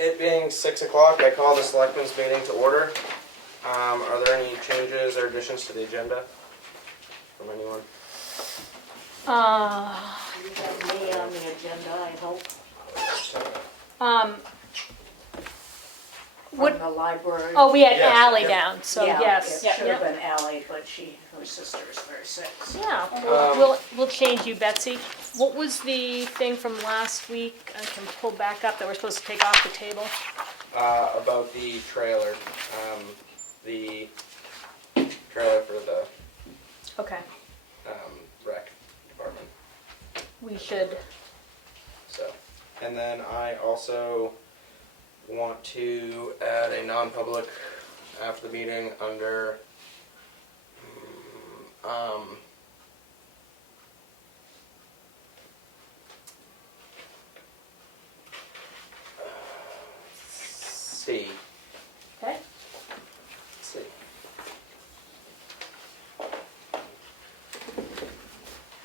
It being 6 o'clock, I call the Selectmen's meeting to order. Are there any changes or additions to the agenda from anyone? You have me on the agenda, I hope, What? from the library. Oh, we had Yes, Ally yep. down, so Yeah, yes. it should have Yep. been Ally, but her sister is very sick. So. Yeah, we'll change you, Betsy. What was the thing from last week? I can pull back up that we're supposed to take off the table. About the trailer. The trailer for the Okay, rec department. we should. So, and then I also want to add a non-public after the meeting under C. Okay. C.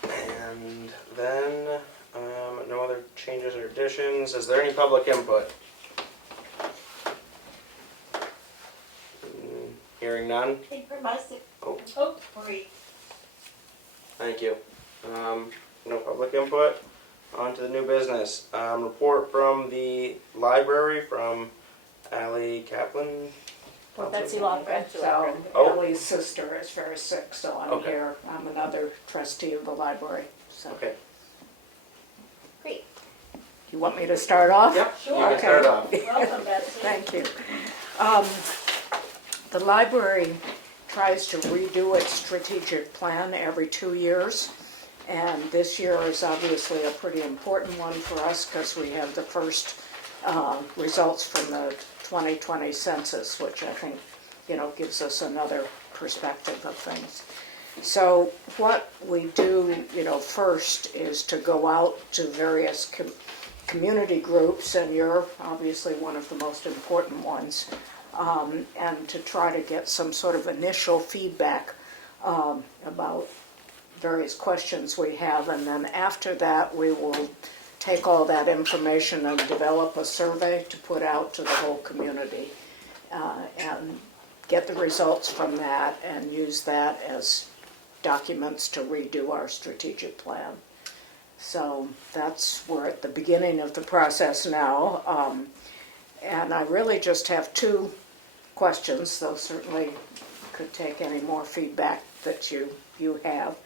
And then no other changes or additions. Is there any public input? Hearing none. Oh, thank you. No public input. On to the new business. Report from the library from Ally Kaplan. Or Betsy Lofgren. So Oh. Ally's sister is very sick, so I'm Okay. here. I'm another trustee of the library. So, Okay. great. You want me to start off? Yep. You Sure. can start off. Welcome, Betsy. Thank you. The library tries to redo its strategic plan every 2 years. And this year is obviously a pretty important one for us because we have the first results from the 2020 census, which I think, gives us another perspective of things. So what we do, first is to go out to various community groups, and you're obviously one of the most important ones, and to try to get some sort of initial feedback about various questions we have, and then after that we will take all that information and develop a survey to put out to the whole community and get the results from that and use that as documents to redo our strategic plan. So we're at the beginning of the process now, and I really just have 2 questions, though certainly could take any more feedback that you have.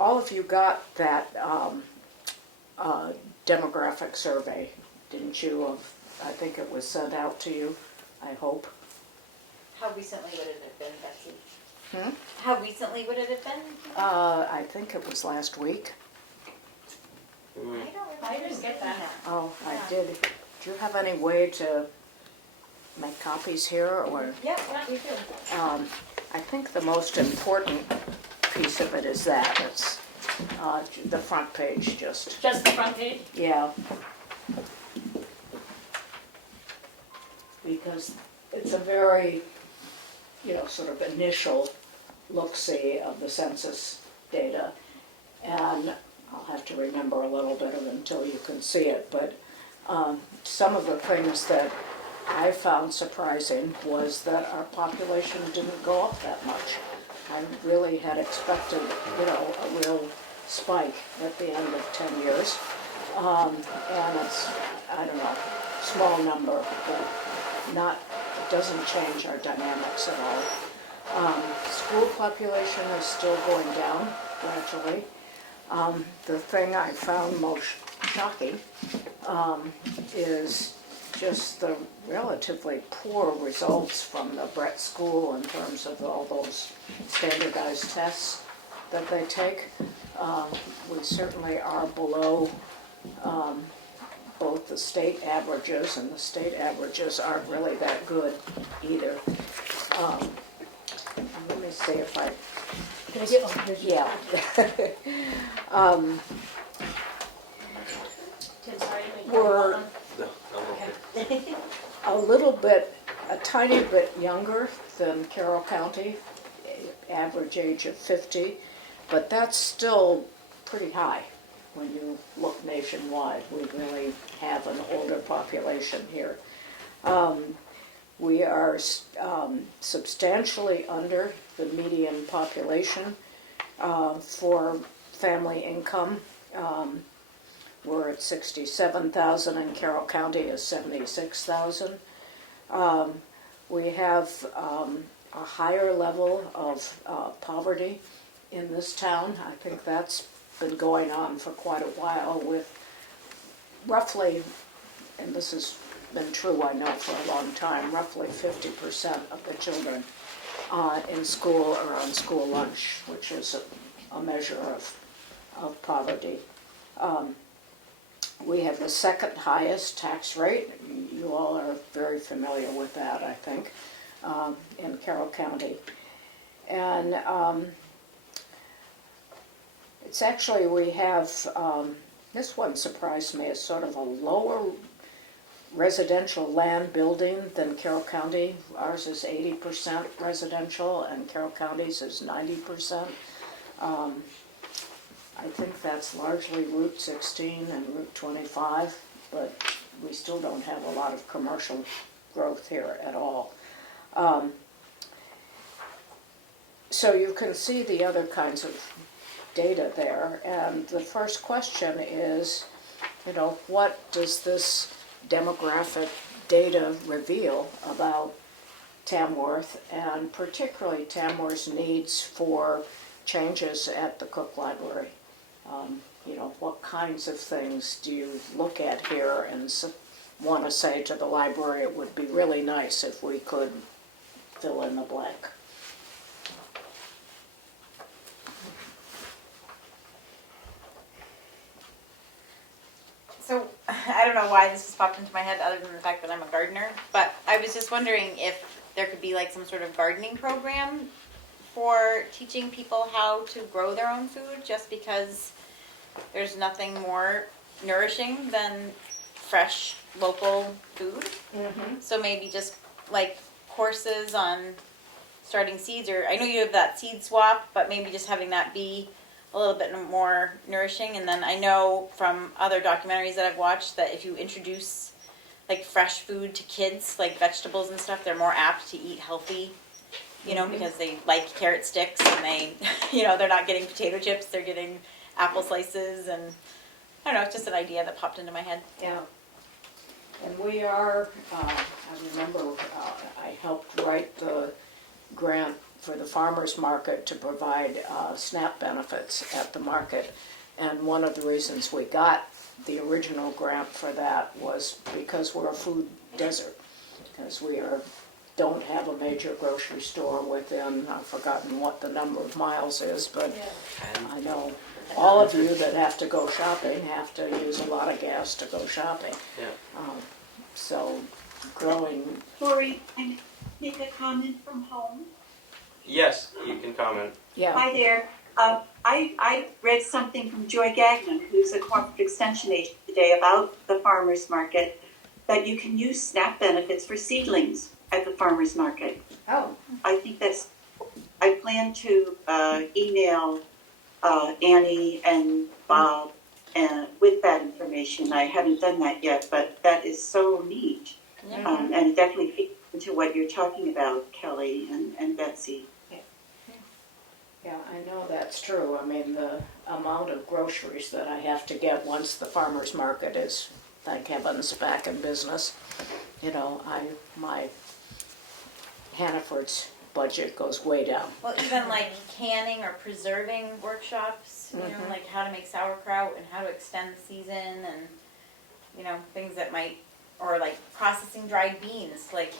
All of you got that demographic survey, didn't you? I think it was sent out to you, I hope. How recently would it have been, Betsy? Hmm? How recently would it have been? I think it was last week. I don't remember. I didn't get that. Oh, I did. Do you have any way to make copies here, or? Yep, we do. I think the most important piece of it is that. It's the front page, just. Just the front page? Yeah. Because it's a very, sort of initial look-see of the census data. And I'll have to remember a little bit of it until you can see it. But some of the things that I found surprising was that our population didn't go up that much. I really had expected, a real spike at the end of 10 years. And it's, I don't know, small number, but it doesn't change our dynamics at all. School population is still going down gradually. The thing I found most shocking is just the relatively poor results from the Brett School in terms of all those standardized tests that they take. We certainly are below both the state averages, and the state averages aren't really that good either. Let me see if I... Can I get, Yeah. Tim, sorry, We're No, I'm okay. a tiny bit younger than Carroll County, average age of 50, but that's still pretty high. when you look nationwide. We really have an older population here. We are substantially under the median population for family income. We're at 67,000 and Carroll County is 76,000. We have a higher level of poverty in this town. I think that's been going on for quite a while with roughly, and this has been true I know for a long time, roughly 50% of the children in school are on school lunch, which is a measure of poverty. We have the second highest tax rate. You all are very familiar with that, I think, in Carroll County. And it's actually, we have, this one surprised me, it's sort of a lower residential land building than Carroll County. Ours is 80% residential and Carroll County's is 90%. I think that's largely Route 16 and Route 25, but we still don't have a lot of commercial growth here at all. So you can see the other kinds of data there, and the first question is, what does this demographic data reveal about Tamworth, and particularly Tamworth's needs for changes at the Cook Library? What kinds of things do you look at here and want to say to the library, it would be really nice if we could fill in the blank? So, I don't know why this has popped into my head other than the fact that I'm a gardener, but I was just wondering if there could be like some sort of gardening program for teaching people how to grow their own food, just because there's nothing more nourishing than fresh local food. Mm-hmm. So maybe just like courses on starting seeds, or I know you have that seed swap, but maybe just having that be a little bit more nourishing. And then I know from other documentaries that I've watched that if you introduce like fresh food to kids, like vegetables and stuff, they're more apt to eat healthy, because they like carrot sticks and they, they're not getting potato chips, they're getting apple slices. And I don't know, it's just an idea that popped into my head. Yeah. And we are, I remember I helped write the grant for the farmers market to provide SNAP benefits at the market. And one of the reasons we got the original grant for that was because we're a food desert, because we don't have a major grocery store within, I've forgotten what the number of miles is, but I know all of you that have to go shopping have to use a lot of gas to go shopping. Yeah. So growing. Lori, can I make a comment from home? Yes, you can comment. Yeah. Hi there. I read something from Joy Gagnon, who's a corporate extension agent today, about the farmers market, that you can use SNAP benefits for seedlings at the farmers market. Oh. I think I plan to email Annie and Bob with that information. I haven't done that yet, but that is so neat. Yeah. And it definitely fits into what you're talking about, Kelly and Betsy. Yeah, I know that's true. I mean, the amount of groceries that I have to get once the farmer's market is, thank heavens, back in business. My Hannaford's budget goes way down. Well, even like canning or preserving workshops, like how to make sauerkraut and how to extend the season, and things that might, or like processing dried beans. Like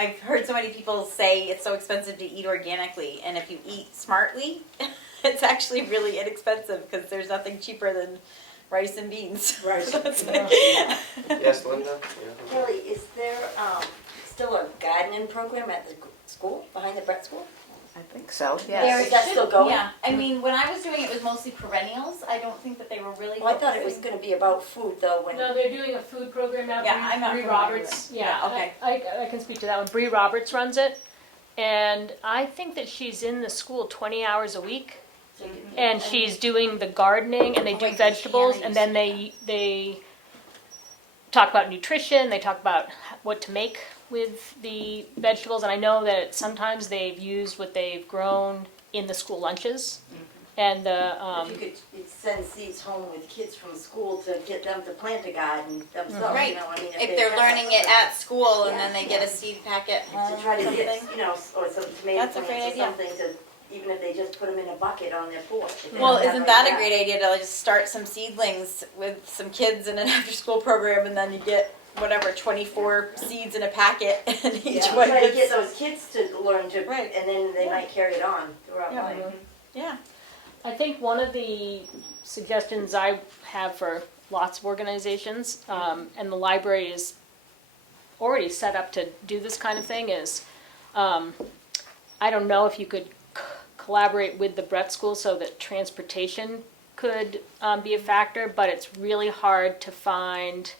I've heard so many people say it's so expensive to eat organically, and if you eat smartly, it's actually really inexpensive because there's nothing cheaper than rice and beans. Right. Yes, Linda? Yeah. Kelly, is there still a gardening program at the school, behind the Brett School? I think so, There yes. is that still going? Yeah, I mean, when I was doing it was mostly perennials. I don't think that they were really. Well, I thought it was going to be about food, though, when... No, they're doing a food program now. Yeah, I'm not Bree familiar Roberts. with it. Yeah, Yeah, okay. I can speak to that one. Bree Roberts runs it, and I think that she's in the school 20 hours a week. and she's doing the gardening, and they do Wait, vegetables, Hannah and then they talk about nutrition, they talk about what to make with the vegetables, and I know that sometimes they've used what they've grown in the school lunches, and the, If you could send seeds home with kids from school to get them to plant a garden themselves, Right. you know, I mean. If they're learning it at school and Yeah, then they get a seed packet home To or try to something. get, you know, or some tomato That's a great plants or idea. something to, even if they just put them in a bucket on their porch. if they Well, don't have isn't like that a great idea to just start some seedlings with some kids in an after-school program, and then you get whatever 24 seeds in a packet, and each Yeah, one try to get gets. those kids to learn to, Right. and then they Yeah. might carry it on throughout Yeah. life. Yeah. I think one of the suggestions I have for lots of organizations, and the library is already set up to do this kind of thing, is I don't know if you could collaborate with the Brett School so that transportation could be a factor, but it's really hard to find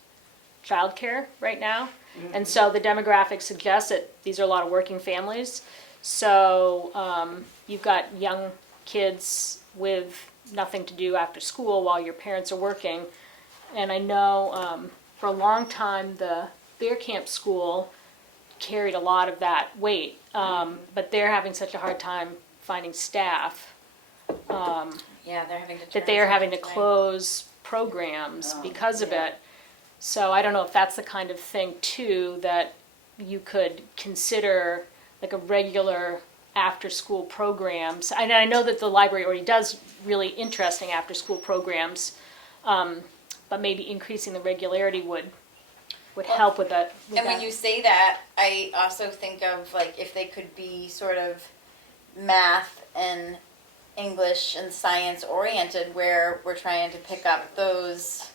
childcare right now. And so the demographic suggests that these are a lot of working families. So you've got young kids with nothing to do after school while your parents are working. And I know for a long time the Bear Camp School carried a lot of that weight, but they're having such a hard time finding staff Yeah, they're having to. that they are having to close programs because of it. So I don't know if that's the kind of thing too that you could consider, like a regular after-school programs. And I know that the library already does really interesting after-school programs, but maybe increasing the regularity would help with that. And when you say that, I also think of like if they could be sort of math and English and science oriented, where we're trying to pick up those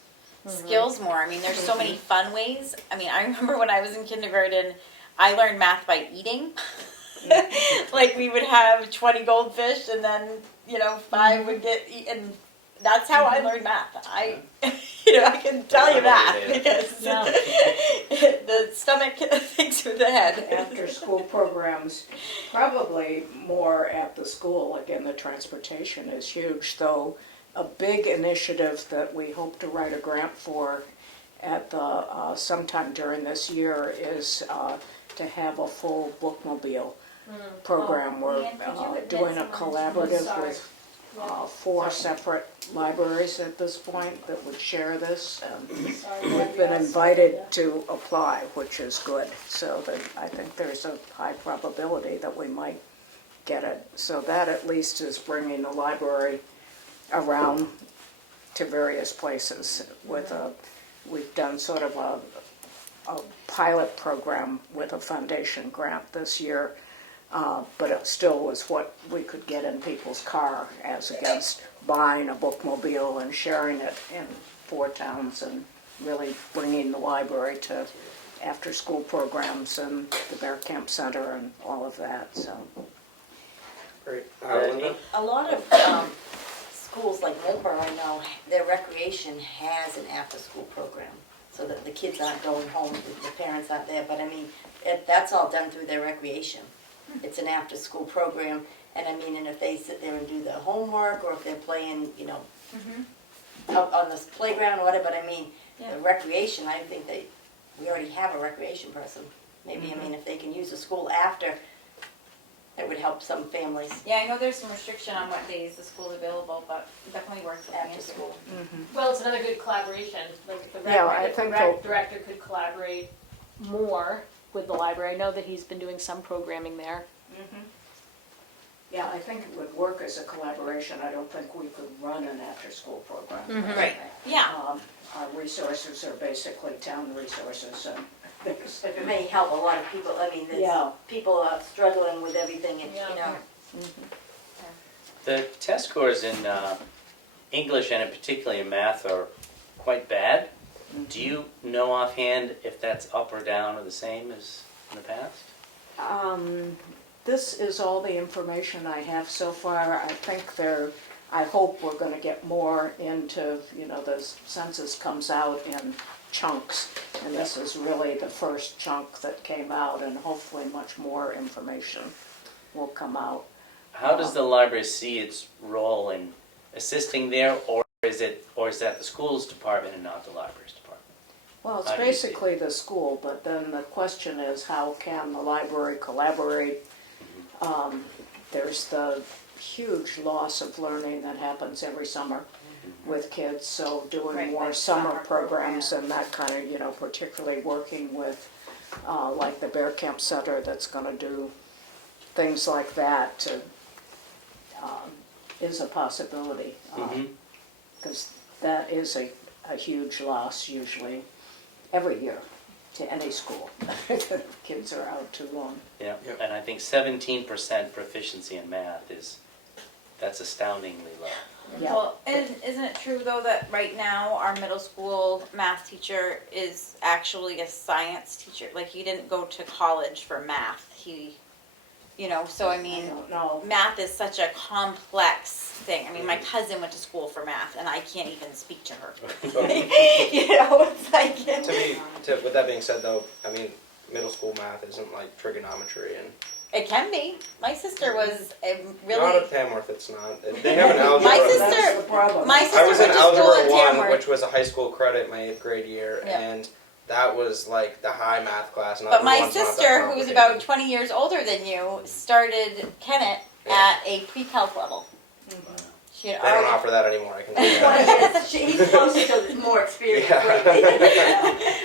skills more. I mean, there's so many fun ways. I mean, I remember when I was in kindergarten, I learned math by eating. Like we would have 20 goldfish, and then 5 would get eaten. That's how I learned math. I can tell you that because the stomach thinks with the head. After-school programs, probably more at the school. Again, the transportation is huge, though a big initiative that we hope to write a grant for at the sometime during this year is to have a full bookmobile program. We're Leanne, could you admit doing a someone? collaborative Sorry. with 4 separate libraries at this point that would share this. We've been invited to apply, which is good. So that I think there's a high probability that we might get it. So that at least is bringing the library around to various places with we've done sort of a pilot program with a foundation grant this year, but it still was what we could get in people's car as against buying a bookmobile and sharing it in 4 towns and really bringing the library to after-school programs and the Bear Camp Center and all of that. So. Great. Linda? A lot of schools like Millburn, I know, their recreation has an after-school program, so that the kids aren't going home, the parents aren't there, but I mean, that's all done through their recreation. It's an after-school program, and I mean, and if they sit there and do their homework, or if they're playing, out on the playground or whatever, but I mean, the recreation, I think we already have a recreation person. Maybe, I mean, if they can use the school after, it would help some families. Yeah, I know there's some restriction on what days the school's available, but definitely worth looking After into. school. Well, it's another good collaboration. Like if the Yeah, rec, I if the think rec the- director could collaborate more with the library. I know that he's been doing some programming there. Yeah, I think it would work as a collaboration. I don't think we could run an after-school program. Right. Yeah. Our resources are basically town resources, and there's, If it may help a lot of people, I mean, Yeah. people are struggling with everything, and, Yeah. The test scores in English and particularly in math are quite bad. Do you know offhand if that's up or down or the same as in the past? this is all the information I have so far. I think I hope we're going to get more into, the census comes out in chunks, and this is really the first chunk that came out, and hopefully much more information will come out. How does the library see its role in assisting there, or is that the schools department and not the libraries department? Well, it's How do you see it? basically the school, but then the question is, how can the library collaborate? There's the huge loss of learning that happens every summer with kids, so doing Right, more like summer summer programs programs. and that kind of, particularly working with, like the Bear Camp Center that's gonna do things like that to, is a possibility. Because that is a huge loss usually every year to any school. Kids are out too long. Yeah, Yep. and I think 17% proficiency in math that's astoundingly low. Yeah. Well, and isn't it true though that right now our middle school math teacher is actually a science teacher? Like he didn't go to college for math. So I I mean, don't know. math is such a complex thing. I mean, my cousin went to school for math, and I can't even speak to her. It's like With that being said, though, I mean, middle school math isn't like trigonometry, and it can be. My sister was a not really. at Tamworth. It's not. They have an algebra. My sister- That's the problem. My sister I was in went to school algebra at 1, Tamworth. which was a high school credit my 8th grade year, Yeah. and that was like the high math class. Not But the my ones not that sister, who was about complicated. 20 years older than you, started Kennett at a pre-calc level. She had They don't already- offer that anymore. I can tell you that. He's closer to more experience. Yeah.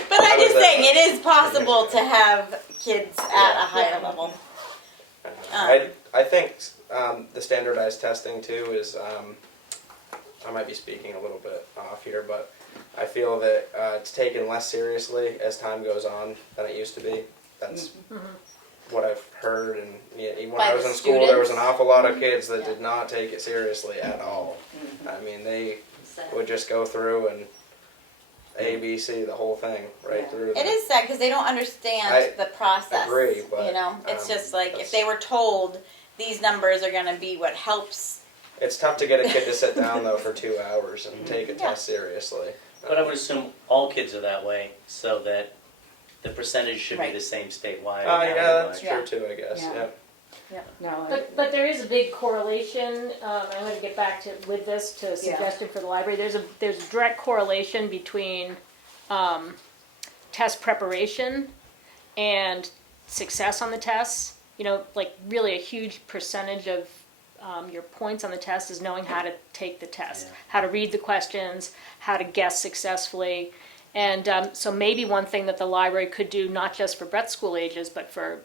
But I'm I just was saying, at- it is possible to have kids at a higher level. I think the standardized testing too is. I might be speaking a little bit off here, but I feel that it's taken less seriously as time goes on than it used to be. That's what I've heard, and even when By I was the in school, there was an students? awful lot of kids that Yeah. did not take it seriously at all. I mean, they would just go through and A, B, C, the whole thing right Yeah. through. It is sad because they don't understand I the process. agree, but, It's just like that's- if they were told these numbers are going to be what helps. It's tough to get a kid to sit down though for 2 hours and take a Yeah. test seriously. But I would assume all kids are that way, so that the percentage should Right. be the same statewide. Yeah, that's Yeah. true too. I guess. Yeah. Yeah. No, But there is a big correlation, I'm going to get back to, with this, to a suggestion for the library. There's a direct correlation between test preparation and success on the tests. Like really a huge percentage of your points on the test is knowing how to take the test, Yeah. how to read the questions, how to guess successfully. And so maybe one thing that the library could do, not just for Brett's school ages, but for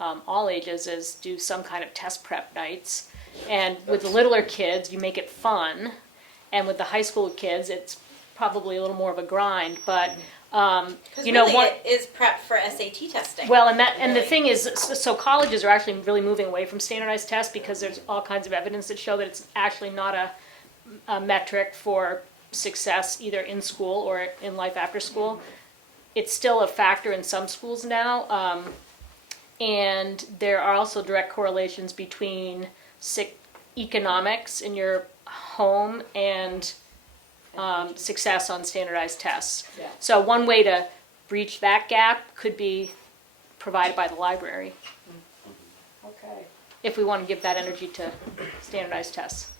all ages, is do some kind of test prep nights. And with the littler kids, you make it fun. And with the high school kids, it's probably a little more of a grind. But, Because you know, really what... it is prep for SAT testing. Well, and the Really. thing is, so colleges are actually really moving away from standardized tests because there's all kinds of evidence that show that it's actually not a metric for success either in school or in life after school. It's still a factor in some schools now, and there are also direct correlations between economics in your home and success on standardized tests. Yeah. So one way to breach that gap could be provided by the library, okay. if we want to give that energy to standardized tests,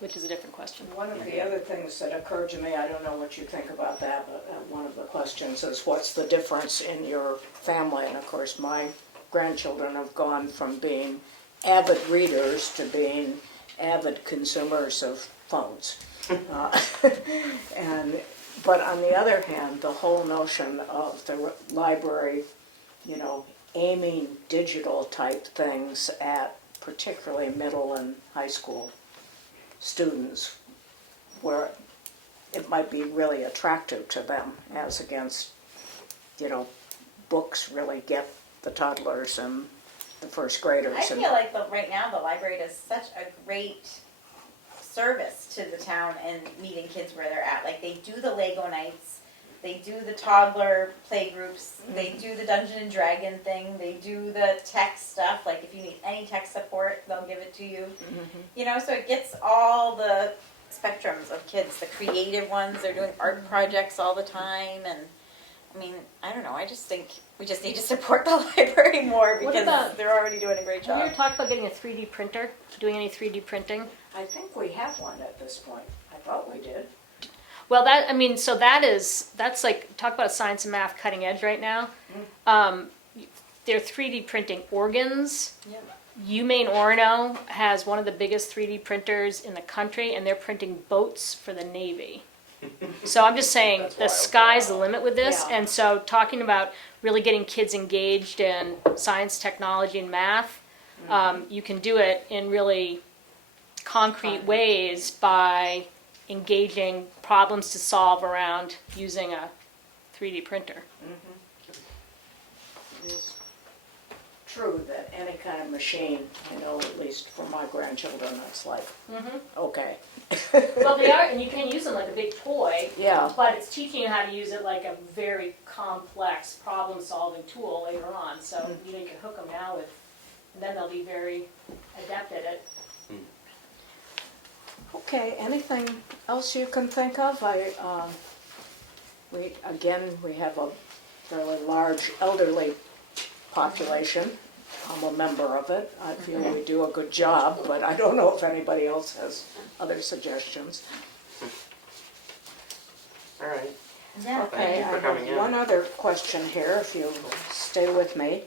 which is a different question. One of the other things that occurred to me, I don't know what you think about that, but one of the questions is what's the difference in your family? And of course, my grandchildren have gone from being avid readers to being avid consumers of phones. But on the other hand, the whole notion of the library, aiming digital type things at particularly middle and high school students, where it might be really attractive to them as against, books really get the toddlers and the first graders. I feel like right now the library does such a great service to the town and meeting kids where they're at. Like they do the Lego nights, they do the toddler play groups, they do the Dungeon and Dragon thing, they do the tech stuff. Like if you need any tech support, they'll give it to you. So it gets all the spectrums of kids. The creative ones, they're doing art projects all the time, and I mean, I don't know, I just think we just need to support the library more What because about- they're already doing a great Have you job. ever talked about getting a 3D printer, doing any 3D printing? I think we have one at this point. I thought we did. Well, so that's like, talk about science and math cutting edge right now. They're 3D printing organs. Yeah. UMaine Orono has one of the biggest 3D printers in the country, and they're printing boats for the Navy. So I'm just saying, That's the wild. sky's the limit with this, Yeah. and so talking about really getting kids engaged in science, technology, and math, you can do it in really concrete ways by engaging problems to solve around using a 3D printer. It is true that any kind of machine, I know at least for my grandchildren, it's like, okay. Well, they are, and you can use them like a big toy. Yeah. But it's teaching you how to use it like a very complex problem-solving tool later on. So you know, you can hook them now with, and then they'll be very adept at it. Okay, anything else you can think of? We have a fairly large elderly population. I'm a member of it. I feel we do a good job, but I don't know if anybody else has other suggestions. All right. Yeah. Okay, Thank you I for coming have in. one other question here, if you stay with me.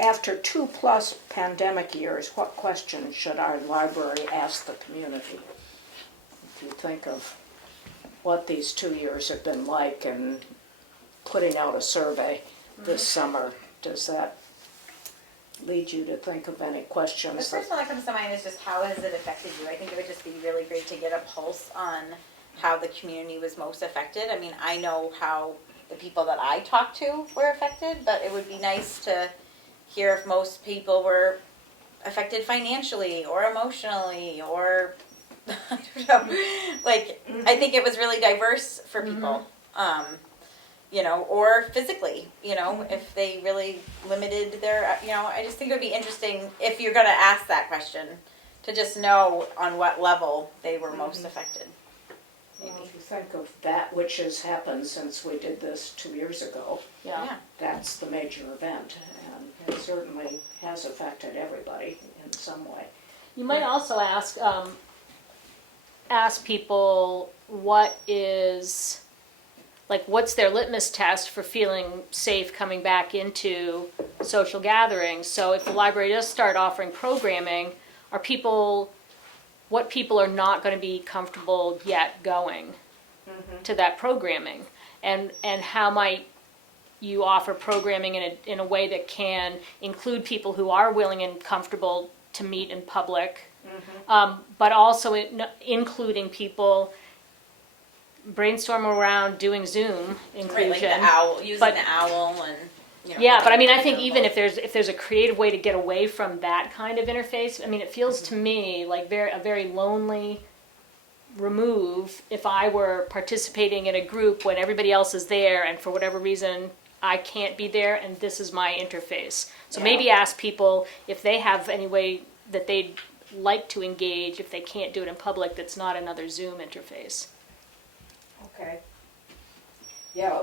After 2+ pandemic years, what questions should our library ask the community? If you think of what these 2 years have been like and putting out a survey this summer, does that lead you to think of any The questions? first one that comes to mind is just how has it affected you? I think it would just be really great to get a pulse on how the community was most affected. I mean, I know how the people that I talked to were affected, but it would be nice to hear if most people were affected financially or emotionally or I don't know. Like, I think it was really diverse for people. You know, or physically, you know, if they really limited their, you know, I just think it would be interesting if you're going to ask that question to just know on what level they were most affected. Well, if you think of that which has happened since we did this 2 years ago, Yeah. that's the major event, and it certainly has affected everybody in some way. You might also ask people what's their litmus test for feeling safe coming back into social gatherings. So if the library does start offering programming, what people are not going to be comfortable yet going to that programming, and how might you offer programming in a way that can include people who are willing and comfortable to meet in public, but also including people brainstorm around doing Zoom inclusion. Right, like the owl, using But- the owl and, you know. Yeah, but I mean, I having think it even available. if there's a creative way to get away from that kind of interface, I mean, it feels to me like a very lonely remove if I were participating in a group when everybody else is there and for whatever reason I can't be there and this is my interface. So maybe ask people if they have any way that they'd like to engage if they can't do it in public that's not another Zoom interface. Okay. Yeah,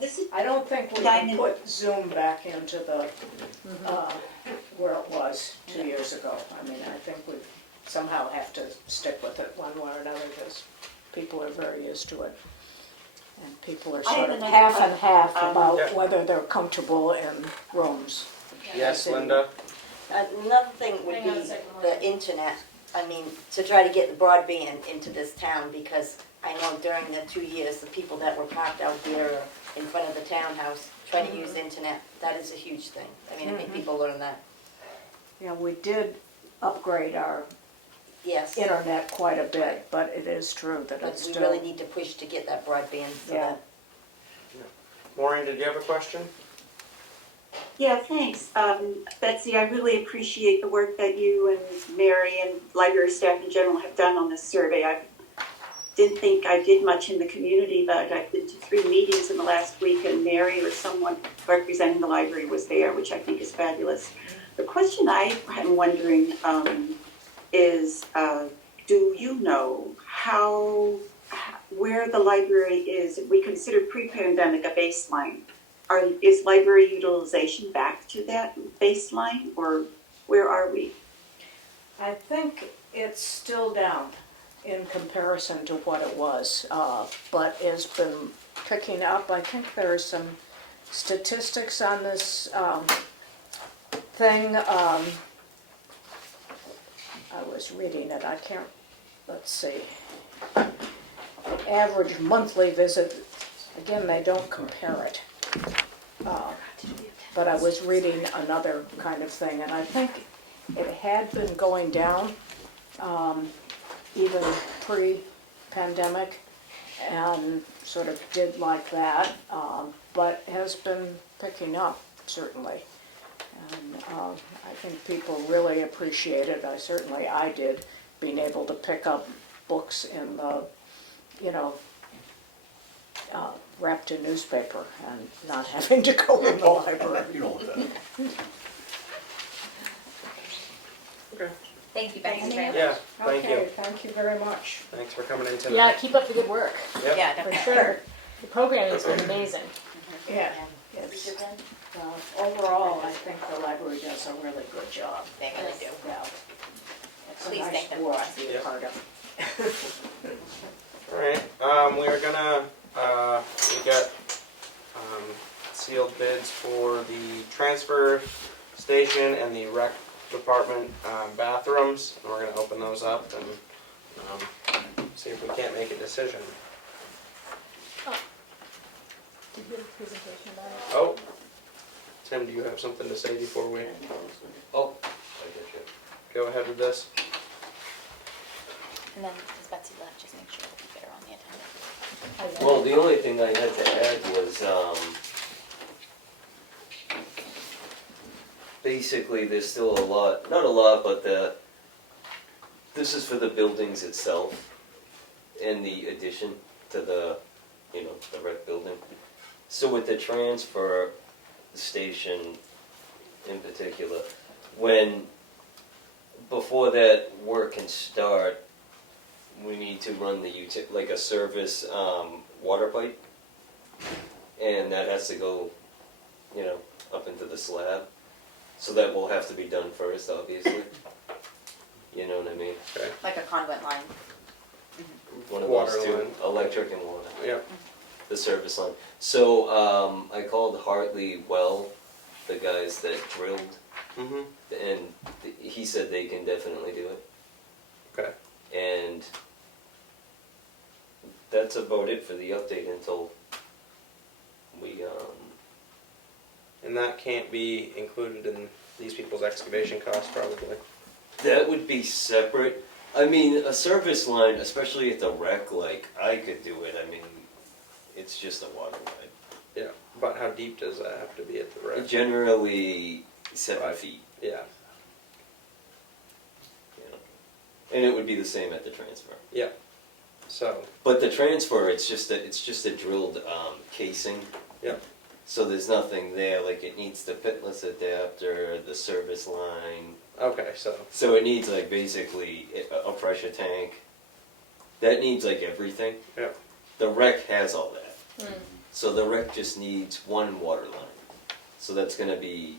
This is I don't think we can put Zoom back into the, where it was 2 years ago. I mean, I think we somehow have to stick with it one way or another because people are very used to it. And people are I have sort of another half and half about Yeah. whether they're comfortable in rooms. Yes, Linda. Another thing would Hang on a be second, the internet. I mean, to try to get the broadband into this town, because I know during the 2 years, the people that were parked out there in front of the townhouse trying to use internet, that is a huge thing. I mean, I think people learn that. Yeah, we did upgrade our Yes, internet quite a bit, but it is true that but it's we still. really need to push to get that broadband so Yeah. that Maureen, did you have a question? Yeah, thanks. Betsy, I really appreciate the work that you and Mary and library staff in general have done on this survey. I didn't think I did much in the community, but I've been to 3 meetings in the last week, and Mary or someone representing the library was there, which I think is fabulous. The question I am wondering is, do you know how where the library is, we consider pre-pandemic a baseline. Is library utilization back to that baseline, or where are we? I think it's still down in comparison to what it was, but it's been picking up. I think there's some statistics on this thing. I was reading it. I can't, let's see. Average monthly visit, again, they don't compare it. But I was reading another kind of thing, and I think it had been going down even pre-pandemic, and sort of did like that, but has been picking up, certainly. And I think people really appreciate it. I did, being able to pick up books in the, wrapped in newspaper and not having to go in the library. You know what that is. Okay. Thank you, Becky, very much. Yeah, thank you. Okay, thank you very much. Thanks for coming in tonight. Yeah, keep up the good work, Yep. Yeah, for definitely. sure. The programming's been amazing. Yeah, it's, overall, I think the library does a really good job. They really do. Yeah. It's a Please nice thank them board for us. to be a Yeah. part of. All right. We're gonna we got sealed bids for the transfer station and the rec department bathrooms, and we're gonna open those up and see if we can't make a decision. Did you have a presentation about it? Oh, Tim, do you have something to say before we Oh, I get you. go ahead with this? And then, because Betsy left, just make sure that we get her on the agenda. Well, the only thing I had to add was, basically, there's still a lot, not a lot, but this is for the buildings itself and the addition to the rec building. So with the transfer station in particular, before that work can start, we need to run like a service water pipe, and that has to go, up into the slab. So that will have to be done first, obviously. You know what I mean? Okay. Like a conduit line. One of Water those two, line. electric and water, Yep. the service line. So I called Hartley Well, the guys that drilled, Mm-hmm. and he said they can definitely do it. Okay. And that's about it for the update until we And that can't be included in these people's excavation costs, probably. that would be separate. I mean, a service line, especially at the wreck, like I could do it. I mean, it's just a water line. Yeah. But how deep does that have to be at the wreck? Generally 7 5 feet. Yeah. And it would be the same at the transfer. Yeah. So. But the transfer, it's just a drilled casing. Yep. So there's nothing there. Like it needs the pitless adapter, the service line. Okay. So. So it needs like basically a pressure tank. That needs like everything. Yep. The wreck has all that. Mm. So the wreck just needs one water line. So that's going to be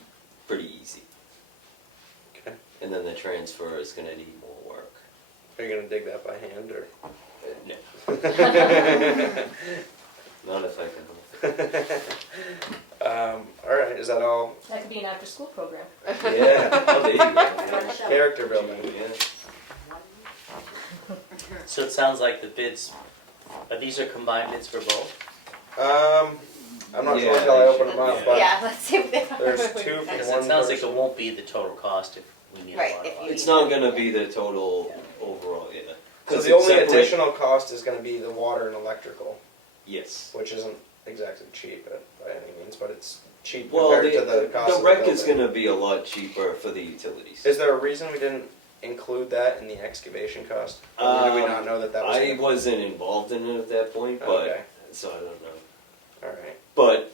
pretty easy. Okay. And then the transfer is going to need more work. Are you gonna dig that by hand or? No. Not if I can help it. All right. Is that all? That could be an after-school program. Yeah. Oh, there you go. Character building. Yeah. So it sounds like the bids, these are combined bids for both? I'm not Yeah, sure until I they open should- them up, yeah. but Yeah, let's see if they are. there's two for Because one it sounds like it person. won't be the total cost if we need a Right, lot if of you- money. It's not going to be the total overall, yeah. So 'Cause the it's only separate- additional cost is gonna be the water and electrical, Yes. which isn't exactly cheap by any means, but it's cheap Well, compared to the cost of the wreck is building. going to be a lot cheaper for the utilities. Is there a reason we didn't include that in the excavation cost? Or did we not know that was? I wasn't involved in it at that point, but Okay. so I don't know. All right. But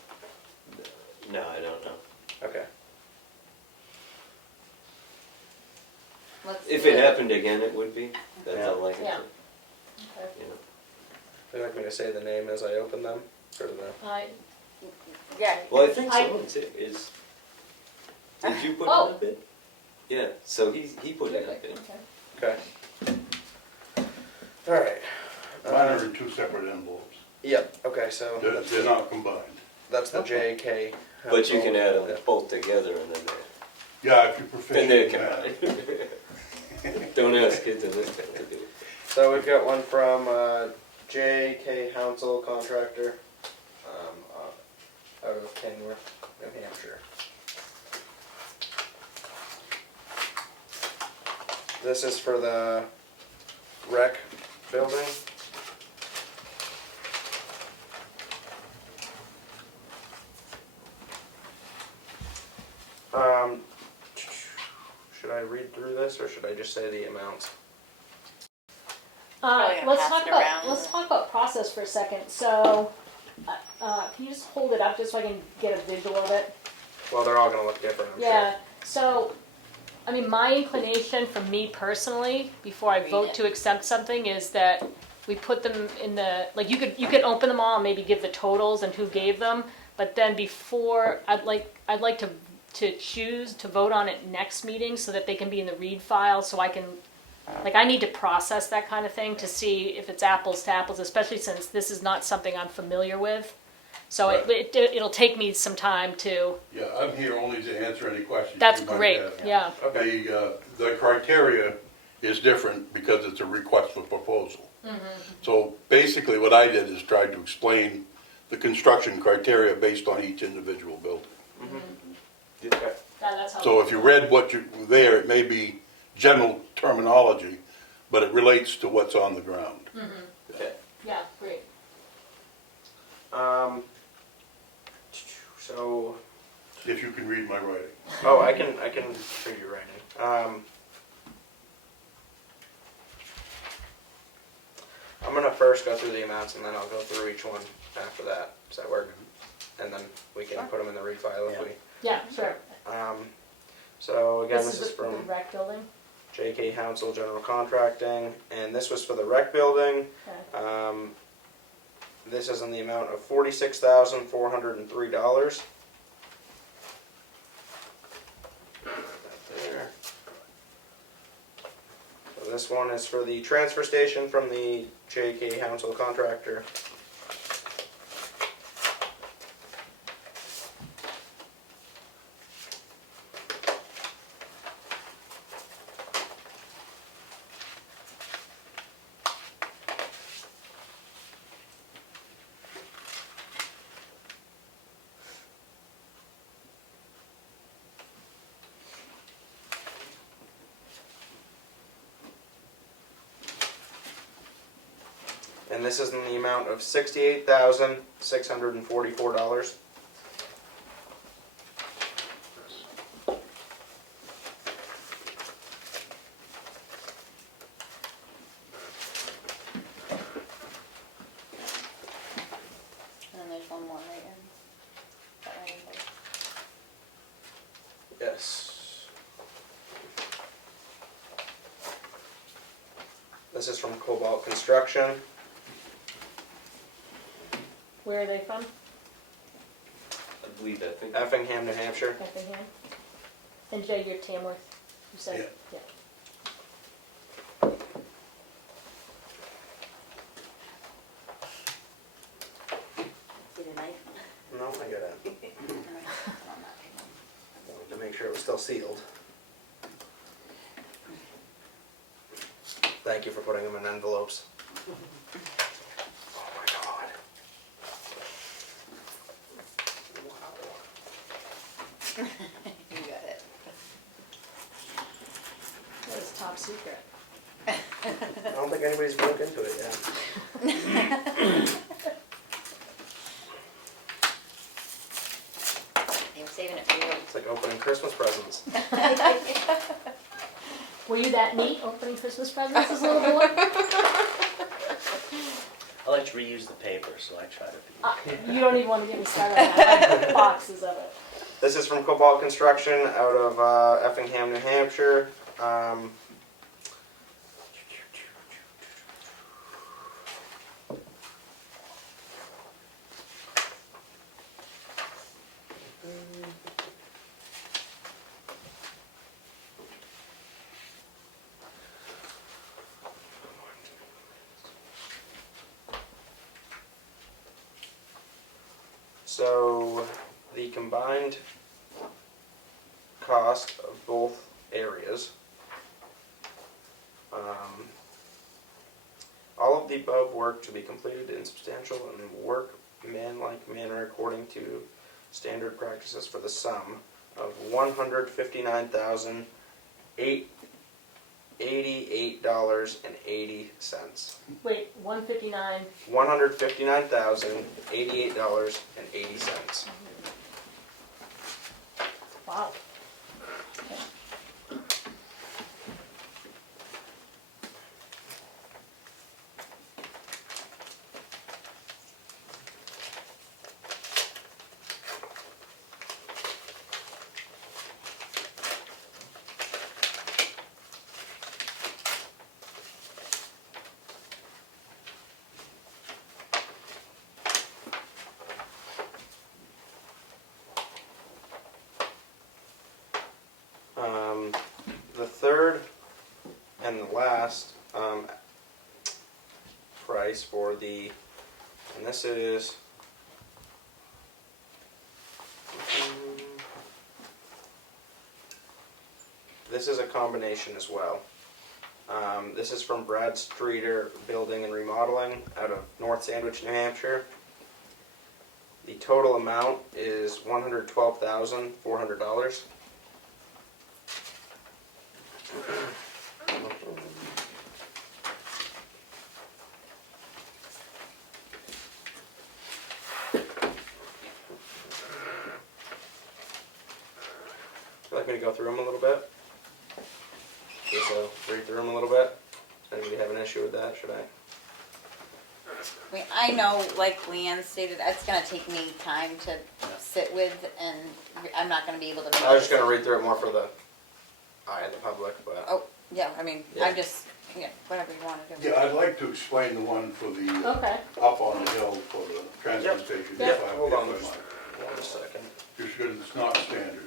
no, I don't know. Okay. Let's If see. it happened again, it would be. That's Yeah. all I can Yeah. say. Okay. You know. Would you like me to say the name as I open them? Or the... Yeah. Well, I think I- someone is. Did you put Oh. in a bid? Yeah. So he put in a bid. Okay. Alright. Mine are in two separate envelopes. Yep, okay, so They're not combined. that's the JK. But you can add them both together and then Yeah, if you're then proficient they in can. that. Don't ask kids in this town to do it. So we've got one from J.K. Hounsel Contractor out of Tamworth, New Hampshire. This is for the rec building. Should I read through this or should I just say the amounts? Probably gonna Let's pass talk it about, around. let's talk about process for a second. So, can you just hold it up just so I can get a visual of it? Well, they're all gonna look different, I'm Yeah, so, I mean, my inclination for me personally, before I Read vote it. to accept something, is that we put them in the, like, you could open them all and maybe give the totals and who gave them, but then before, I'd like to choose to vote on it next meeting so that they can be in the read file, so I can, like, I need to process that kind of thing to see if it's apples to apples, especially since this is not something I'm familiar with. So it'll take me some time to, Yeah, I'm here only to answer any questions. that's you might great, have. yeah. Okay. The criteria is different because it's a request for proposal. Mm-hmm. So basically what I did is tried to explain the construction criteria based on each individual building. Okay. That's how. So if you read what you there, it may be general terminology, but it relates to what's on the ground. Okay. Yeah, great. So, If you can read my writing. oh, I can read your writing. I'm gonna first go through the amounts and then I'll go through each one after that. Does that work? And then we can put them in the read file if we. Yeah, sure. So again, this is the from rec building. J.K. Hounsel General Contracting, and this was for the rec building. Okay. This is in the amount of $46,403. There. So this one is for the transfer station from the J.K. Hounsel Contractor. And this is in the amount of $68,644. And then there's one more right in. That right in there. Yes. This is from Cobalt Construction. Where are they from? I believe that thing. Effingham, New Hampshire. Effingham. And Jay, you're Tamworth, you said? Yeah. See the knife? No, I got it. Wanted to make sure it was still sealed. Thank you for putting them in envelopes. Oh my god. Wow. You got it. That is top secret. I don't think anybody's broke into it yet. I'm saving it for you. It's like opening Christmas presents. Were you that neat opening Christmas presents as a little boy? I like to reuse the paper, so I try to be. You don't even want to get me started on that. I have boxes of it. This is from Cobalt Construction out of Effingham, New Hampshire. So the combined cost of both areas, all of the above work to be completed in substantial and workmanlike manner according to standard practices for the sum of $159,088.80. Wait, 159. $159,088.80. Wow. The third and the last price for the, and this is, this is a combination as well. This is from Brad Streeter Building and Remodeling out of North Sandwich, New Hampshire. The total amount is $112,400. Would you like me to go through them a little bit? Just read through them a little bit? Anybody have an issue with that? Should I? I mean, I know, like Leanne stated, it's gonna take me time to sit with, and I'm not gonna be able to. I was just going to read through it more for the eye of the public, but. Oh, yeah, I mean, Yeah. I'm just, yeah, whatever you wanna do. Yeah, I'd like to explain the one for the, Okay. up on the hill for the transfer Yep. station. Yep. if I- Hold if on I just might. 1 second. Just because it's not standard.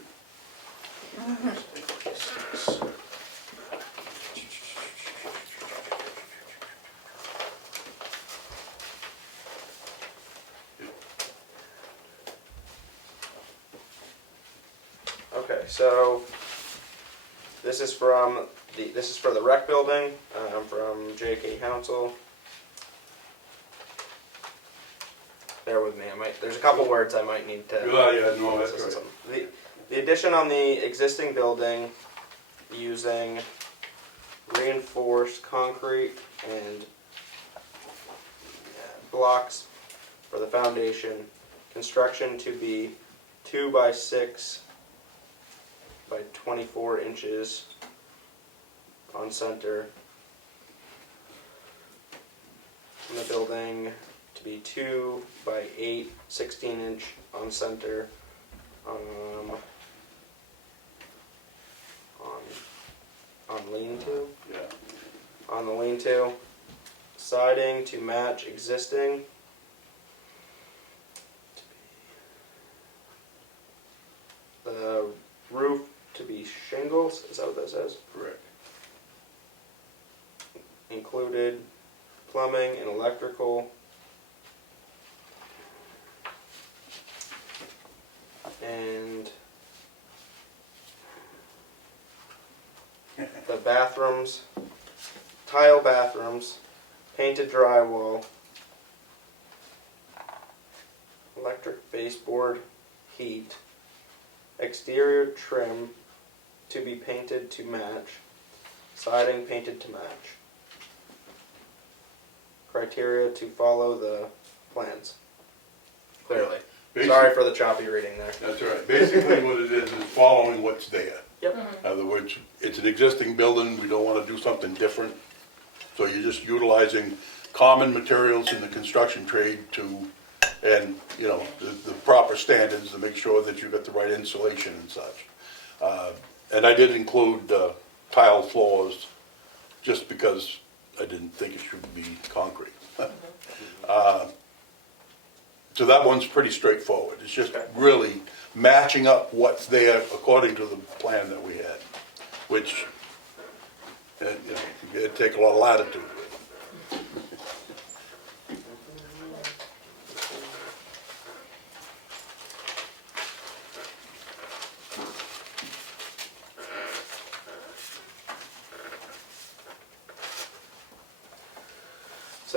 Okay, so this is from this is for the rec building from J.K. Council. Bear with me. There's a couple words I might need to. Yeah, no, that's right. The addition on the existing building using reinforced concrete and blocks for the foundation. Construction to be 2 by 6 by 24 inches on center. And the building to be 2 by 8, 16-inch on center. On lean-to. Yeah. On the lean-to. Siding to match existing. The roof to be shingles, is that what that says? Correct. Included plumbing and electrical. And the bathrooms, tile bathrooms, painted drywall, electric baseboard, heat, exterior trim to be painted to match, siding painted to match. Criteria to follow the plans. Clearly. Sorry for the choppy reading there. That's right. Basically what it is following what's there. Yep. In other words, it's an existing building, we don't want to do something different. So you're just utilizing common materials in the construction trade and, you know, the proper standards to make sure that you've got the right insulation and such. And I did include tile floors just because I didn't think it should be concrete. So that one's pretty straightforward. It's just really matching up what's there according to the plan that we had, which, you know, it'd take a lot of latitude with.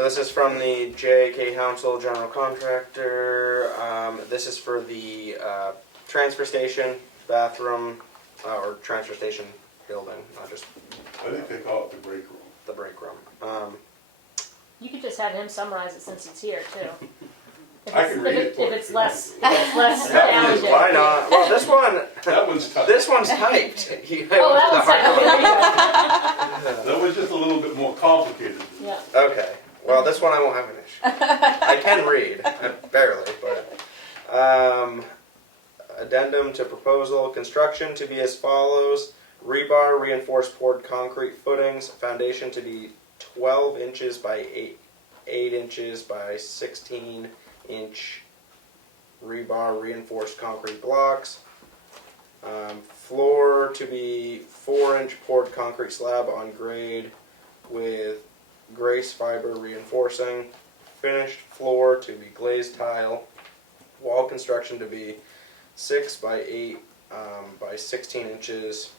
So this is from the J.K. Council General Contractor. This is for the transfer station, bathroom, or transfer station building, not just I think they call it the break room. the break room. You could just have him summarize it since he's here too. If I it's, can read it for if you it's if you less, want if it's less challenging. Why not? Well, this one, That one's tough. this one's typed. Oh, that was like, That was just a little bit more complicated. yeah. Okay. Well, this one I won't have an issue. I can read, barely, but. Addendum to proposal: construction to be as follows: rebar, reinforced poured concrete footings, foundation to be 12 inches by 8 inches by 16 inch rebar reinforced concrete blocks. Floor to be 4-inch poured concrete slab on grade with grace fiber reinforcing. Finished floor to be glazed tile. Wall construction to be 6 by 8 by 16 inches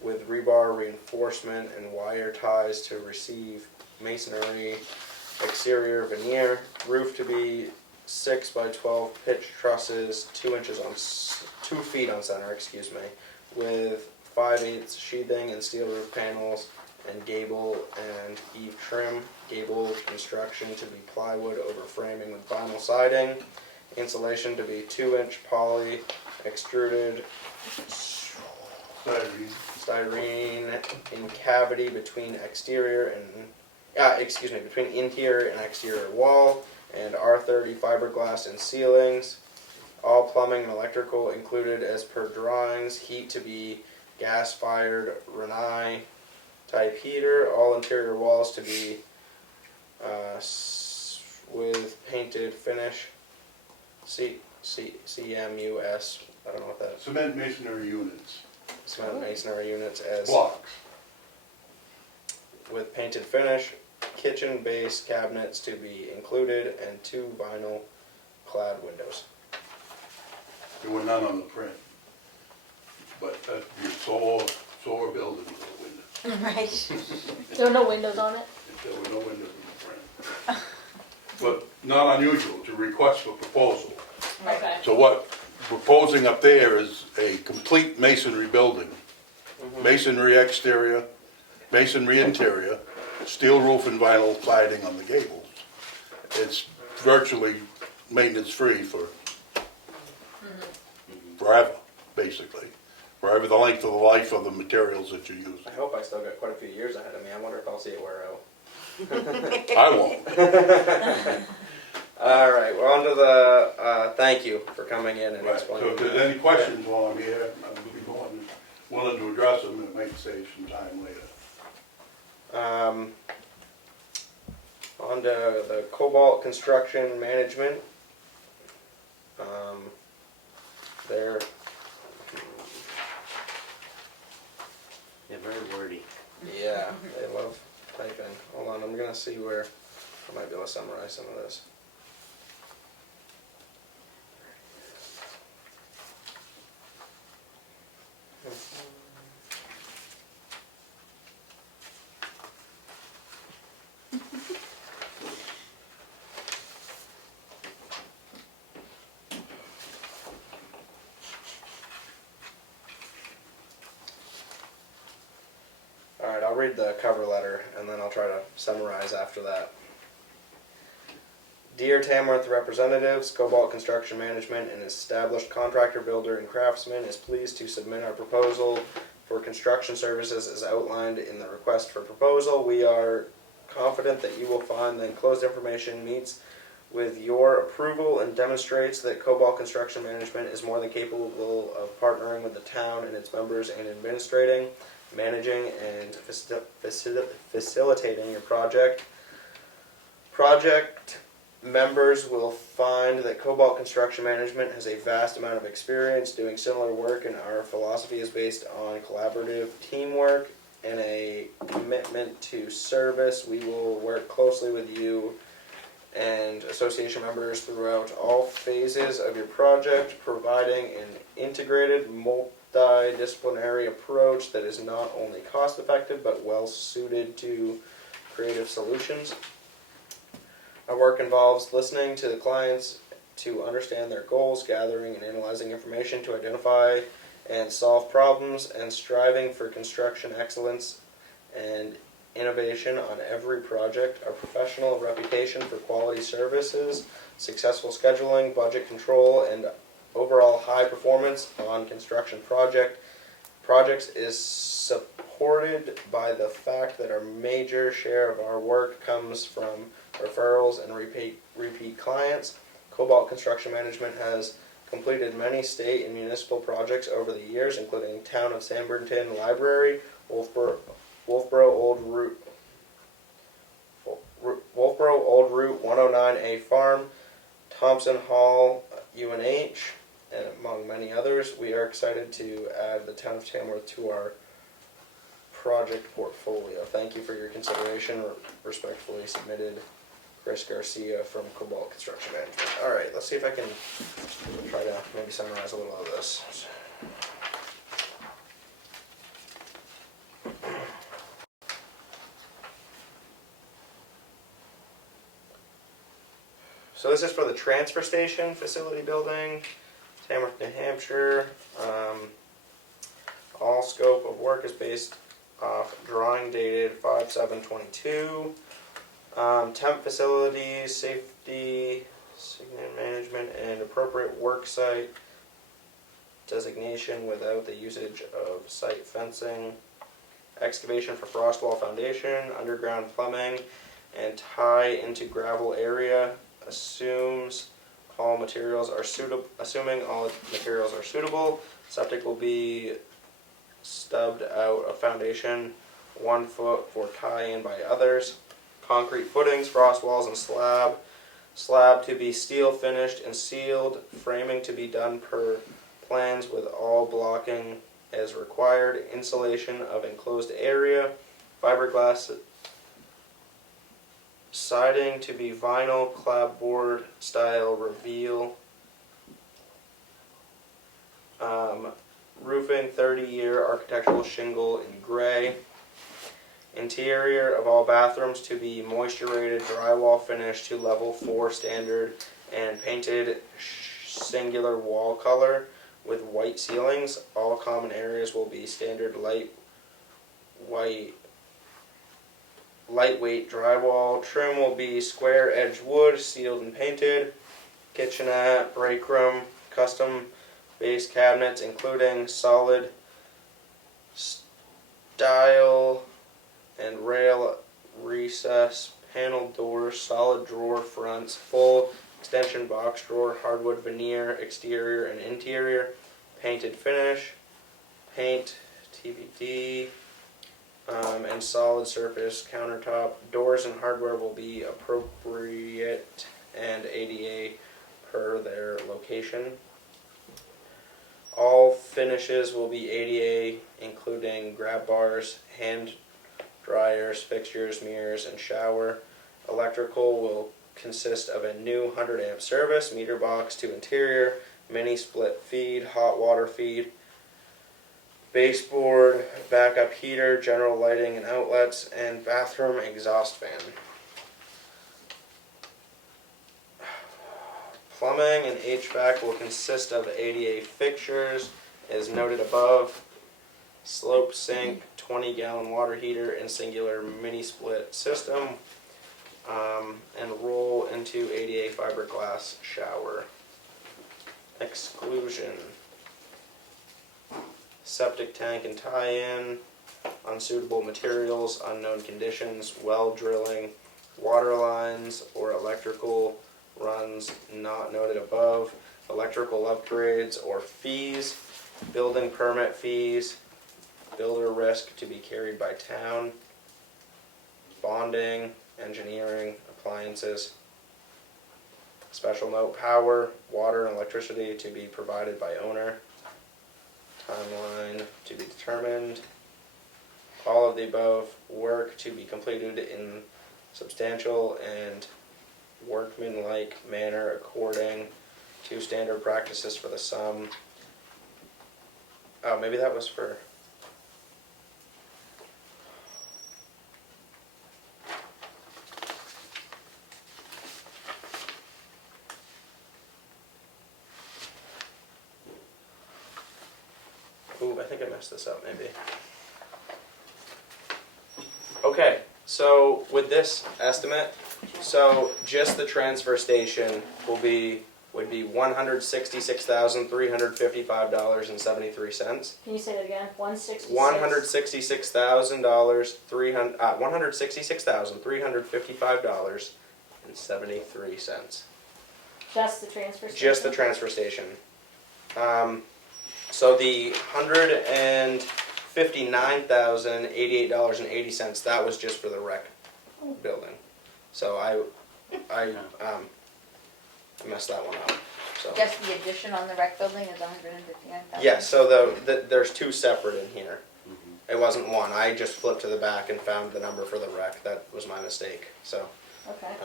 with rebar reinforcement and wire ties to receive masonry. Exterior veneer. Roof to be 6 by 12 pitch trusses, 2 feet on center, with 5/8 sheathing and steel roof panels and gable and eave trim. Gable construction to be plywood over framing with vinyl siding. Insulation to be 2-inch poly extruded styrene in cavity between between interior and exterior wall, and R30 fiberglass and ceilings. All plumbing and electrical included as per drawings. Heat to be gas-fired Rinnai type heater. All interior walls to be with painted finish. CMUS. I don't know what that is. Cement masonry units, Cement masonry units as blocks. with painted finish. Kitchen base cabinets to be included and 2 vinyl clad windows. There were none on the print. But that'd be solar building with a window. Right. There are no windows on it? If there were no windows in the print. But not unusual to request for proposal. Okay. So what we're proposing up there is a complete masonry building. Masonry exterior, masonry interior, steel roof and vinyl cladding on the gables. It's virtually maintenance-free for forever, basically. Forever, the length of the life of the materials that you use. I hope I still got quite a few years ahead of me. I wonder if I'll see it wear out. I won't. All right, we're on to the thank you for coming in and Right, explaining. so if there's any questions while I'm here, I'm going to be willing to address them, and it might save some time later. On to the Cobalt Construction Management. They're They're very wordy. yeah, they love typing. Hold on, I'm gonna see where I might be able to summarize some of this. All right, I'll read the cover letter and then I'll try to summarize after that. Dear Tamworth representatives, Cobalt Construction Management, an established contractor, builder, and craftsman, is pleased to submit our proposal for construction services as outlined in the request for proposal. We are confident that you will find that enclosed information meets with your approval and demonstrates that Cobalt Construction Management is more than capable of partnering with the town and its members in administrating, managing, and facilitating your project. Project members will find that Cobalt Construction Management has a vast amount of experience doing similar work, and our philosophy is based on collaborative teamwork and a commitment to service. We will work closely with you and association members throughout all phases of your project, providing an integrated, multidisciplinary approach that is not only cost-effective but well-suited to creative solutions. Our work involves listening to the clients to understand their goals, gathering and analyzing information to identify and solve problems, and striving for construction excellence and innovation on every project. Our professional reputation for quality services, successful scheduling, budget control, and overall high performance on construction projects is supported by the fact that our major share of our work comes from referrals and repeat clients. Cobalt Construction Management has completed many state and municipal projects over the years, including Town of Sanbornton Library, Wolfboro Old Route 109A Farm, Thompson Hall UNH, and among many others. We are excited to add the Town of Tamworth to our project portfolio. Thank you for your consideration. Respectfully submitted, Chris Garcia from Cobalt Construction Management. All right, let's see if I can try to maybe summarize a little of this. So this is for the transfer station facility building, Tamworth, New Hampshire. All scope of work is based off drawing dated 5/7/22. Temp facilities, safety, signal management, and appropriate work site designation without the usage of site fencing. Excavation for frost wall foundation, underground plumbing, and tie into gravel area. Assuming all materials are suitable. Septic will be stubbed out of foundation 1 foot for tie-in by others. Concrete footings, frost walls, and slab to be steel finished and sealed. Framing to be done per plans with all blocking as required. Insulation of enclosed area. Fiberglass siding to be vinyl clapboard style reveal. Roofing 30-year architectural shingle in gray. Interior of all bathrooms to be moisture rated drywall finish to level 4 standard and painted singular wall color with white ceilings. All common areas will be standard lightweight drywall. Trim will be square edge wood, sealed and painted. Kitchenette, break room, custom base cabinets including solid style and rail recess, panel doors, solid drawer fronts, full extension box drawer, hardwood veneer, exterior and interior, painted finish, paint, TBD, and solid surface countertop. Doors and hardware will be appropriate and ADA per their location. All finishes will be ADA, including grab bars, hand dryers, fixtures, mirrors, and shower. Electrical will consist of a new 100 amp service, meter box to interior, mini split feed, hot water feed, baseboard, backup heater, general lighting and outlets, and bathroom exhaust fan. Plumbing and HVAC will consist of ADA fixtures, as noted above, slope sink, 20-gallon water heater, and singular mini-split system, and roll into ADA fiberglass shower. Exclusion. Septic tank and tie-in, unsuitable materials, unknown conditions, well drilling, water lines, or electrical runs not noted above, electrical upgrades or fees, building permit fees, builder risk to be carried by town, bonding, engineering, appliances, special note, power, water, and electricity to be provided by owner, timeline to be determined, all of the above work to be completed in substantial and workmanlike manner according to standard practices for the sum. Oh, maybe that was for... I think I messed this up maybe. Okay, so with this estimate, so just the transfer station would be $166,355.73. Can you say that again? 166? $166,355.73. Just the transfer station? Just the transfer station. So the $159,088.80, that was just for the rec building. So I messed that one up. So Just the addition on the rec building is 159,000? yeah, so there's two separate in here. It wasn't one. I just flipped to the back and found the number for the rec. That was my mistake. So. Okay.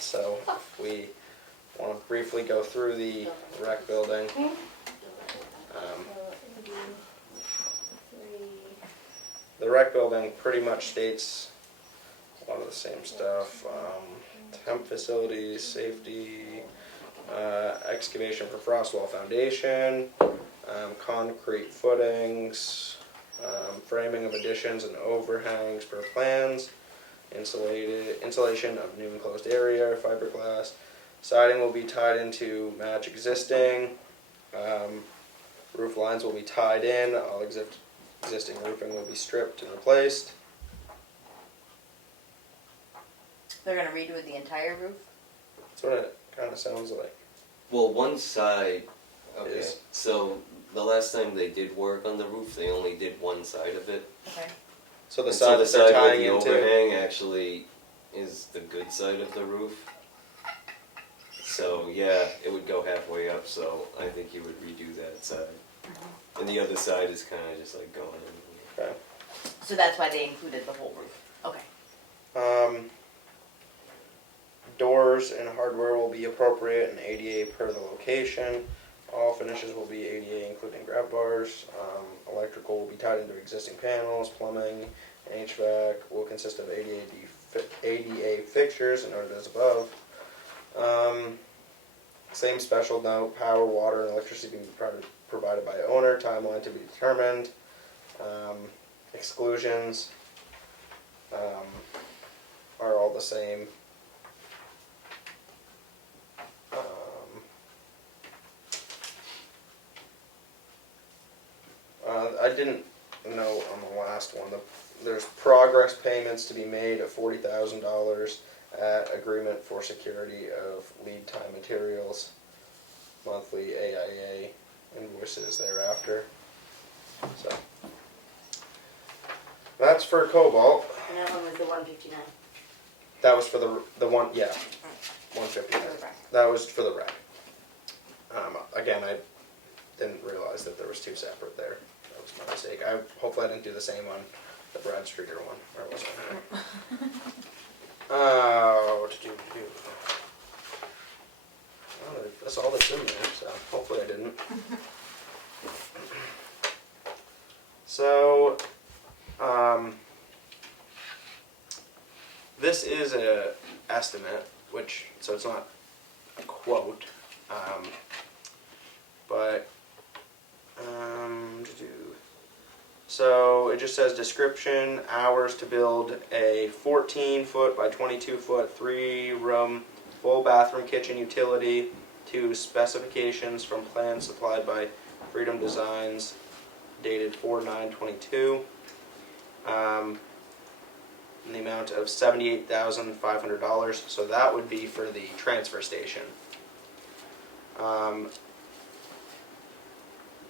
So if we want to briefly go through the rec building. The rec building pretty much states a lot of the same stuff. Temp facilities, safety, excavation for frost wall foundation, concrete footings, framing of additions and overhangs per plans, insulation of new enclosed area, fiberglass. Siding will be tied in to match existing. Roof lines will be tied in. All existing roofing will be stripped and replaced. They're gonna redo the entire roof? That's what it kind of sounds like. Well, one side, okay, Is- so the last time they did work on the roof, they only did one side of it. Okay. So the And side that they're tying with into. the overhang actually is the good side of the roof. So yeah, it would go halfway up, so I think you would redo that side. And the other side is kind of just like going in. Okay. So that's why they included the whole roof? Okay. Doors and hardware will be appropriate and ADA per the location. All finishes will be ADA, including grab bars. Electrical will be tied into existing panels. Plumbing and HVAC will consist of ADA fixtures and noted as above. Same special note: power, water, and electricity being provided by owner. Timeline to be determined. Exclusions are all the same. I didn't know on the last one. There's progress payments to be made of $40,000 at agreement for security of lead time materials. Monthly AIA invoices thereafter. So that's for Cobalt. And that one was the 159. That was for the one, yeah, 150. That was for the rec. Again, I didn't realize that there was two separate there. That was my mistake. Hopefully I didn't do the same on the Brad Streeter one. Or was it? What to do? Well, that's all that's in there, so hopefully I didn't. So, this is a estimate, so it's not a quote, but so it just says description: hours to build a 14-foot by 22-foot 3-room full bathroom kitchen utility to specifications from plans supplied by Freedom Designs, dated 4/9/22. In the amount of $78,500. So that would be for the transfer station.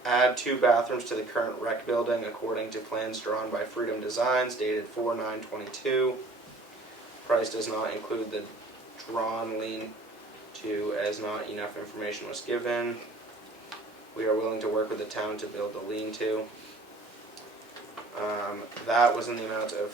Add 2 bathrooms to the current rec building according to plans drawn by Freedom Designs, dated 4/9/22. Price does not include the drawn lean-to, as not enough information was given. We are willing to work with the town to build the lean-to. That was in the amount of.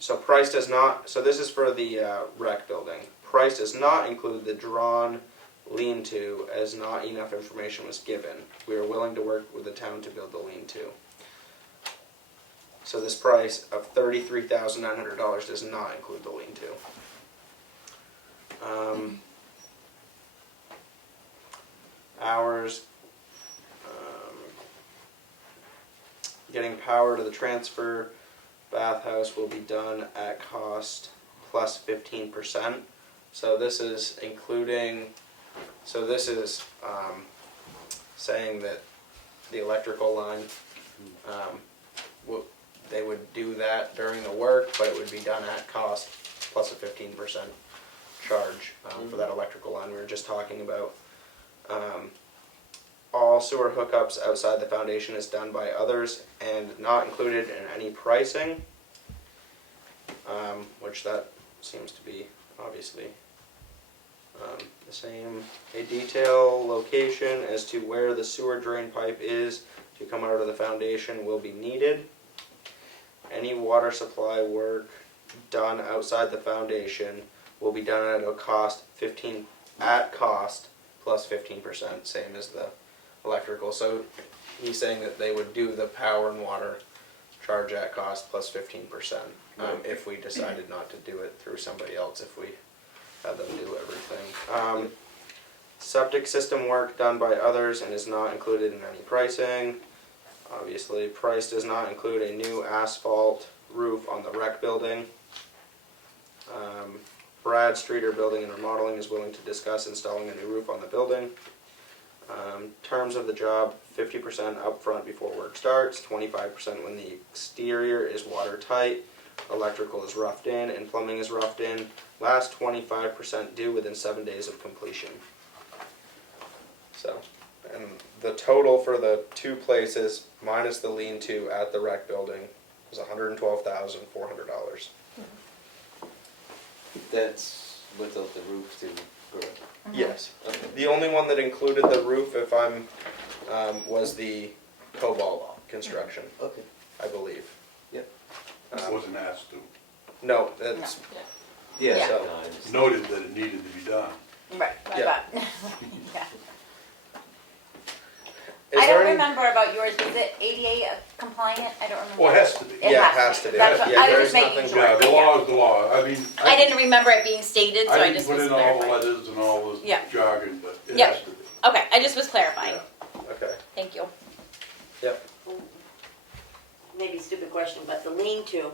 So price does not. So this is for the rec building. Price does not include the drawn lean-to, as not enough information was given. We are willing to work with the town to build the lean-to. So this price of $33,900 does not include the lean-to. hours. Getting power to the transfer bathhouse will be done at cost plus 15%. So this is including, so this is saying that the electrical line, they would do that during the work, but it would be done at cost plus a 15% charge for that electrical line we were just talking about. All sewer hookups outside the foundation is done by others and not included in any pricing, which that seems to be obviously the same. A detail location as to where the sewer drain pipe is to come out of the foundation will be needed. Any water supply work done outside the foundation will be done at a cost plus 15%, same as the electrical. So he's saying that they would do the power and water charge at cost plus 15% if we decided not to do it through somebody else, if we had them do everything. Septic system work done by others and is not included in any pricing. Obviously, price does not include a new asphalt roof on the rec building. Brad Streeter Building and Remodeling is willing to discuss installing a new roof on the building. Terms of the job, 50% upfront before work starts, 25% when the exterior is watertight, electrical is roughed in, and plumbing is roughed in. Last 25% due within 7 days of completion. So, and the total for the two places, minus the lean-to at the rec building, was $112,400. That's without the roof too, correct? Yes. Okay. The only one that included the roof, if I'm, was the Cobalt construction, Okay. I believe. Yep. Wasn't asked to. No, that's Yeah. Yeah. So- no, I understand. Noted that it needed to be done. Right. Yeah. Yeah. Is I there don't any- remember about yours. Is it ADA compliant? I don't remember. Well, it has to be. Yeah, it has to be. That's what, Yeah, I was there's just making nothing- sure. Yeah, the law is the law. I mean, I didn't remember it being stated, so I I didn't just put was in all the clarifying. letters and all the Yeah. jargon, but it Yep. has to be. Okay, I just was clarifying. Yeah. Okay. Thank you. Yep. Maybe a stupid question, but the lean-to,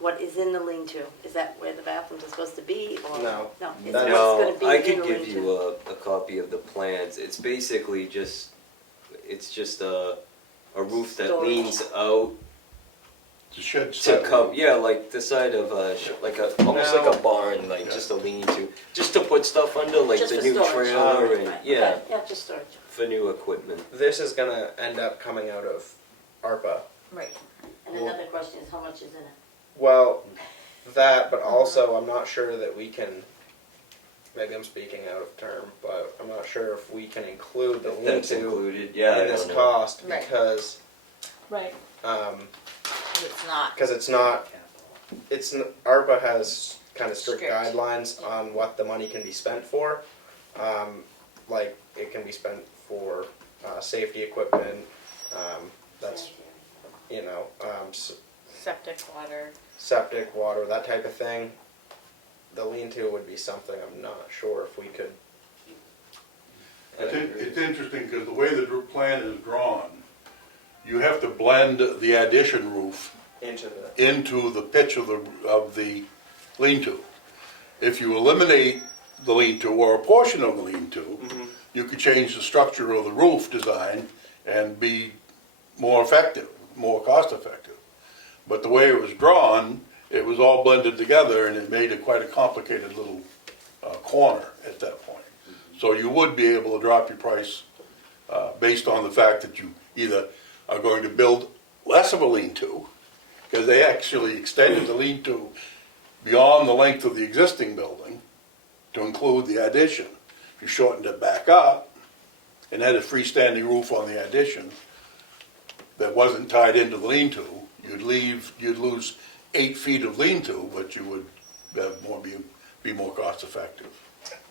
what is in the lean-to? Is that where the bathrooms are supposed to be, or? No. No, it's That's- what's gonna No, be I in could the give lean-to. you a copy of the plans. It's basically just, it's just a roof that Storage. leans out It's a shed to style. come, yeah, like the side of like almost like a barn, like Yeah. just a lean-to, just to put stuff under, like Just the for new storage. trailer and, Right, yeah, okay, yeah, just storage. for new equipment. This is gonna end up coming out of ARPA. Right. And another question is, how much is in it? Well, that, but also I'm not sure that we can, maybe I'm speaking out of term, but I'm not sure if we can include the That's lean-to included, yeah, I in this don't know. cost Right. because, Right. It's not. because it's not, ARPA has kind of strict Strict. guidelines on what the money can be spent for. Like, it can be spent for safety equipment, that's, you know, Septic water. septic, water, that type of thing. The lean-to would be something I'm not sure if we could. It's interesting because the way the plan is drawn, you have to blend the addition roof Into the, into the pitch of the lean-to. If you eliminate the lean-to or a portion of the lean-to, you could change the structure of the roof design and be more effective, more cost-effective. But the way it was drawn, it was all blended together and it made it quite a complicated little corner at that point. So you would be able to drop your price based on the fact that you either are going to build less of a lean-to, because they actually extended the lean-to beyond the length of the existing building to include the addition. If you shortened it back up and had a freestanding roof on the addition that wasn't tied into the lean-to, you'd lose 8 feet of lean-to, but you would have be more cost-effective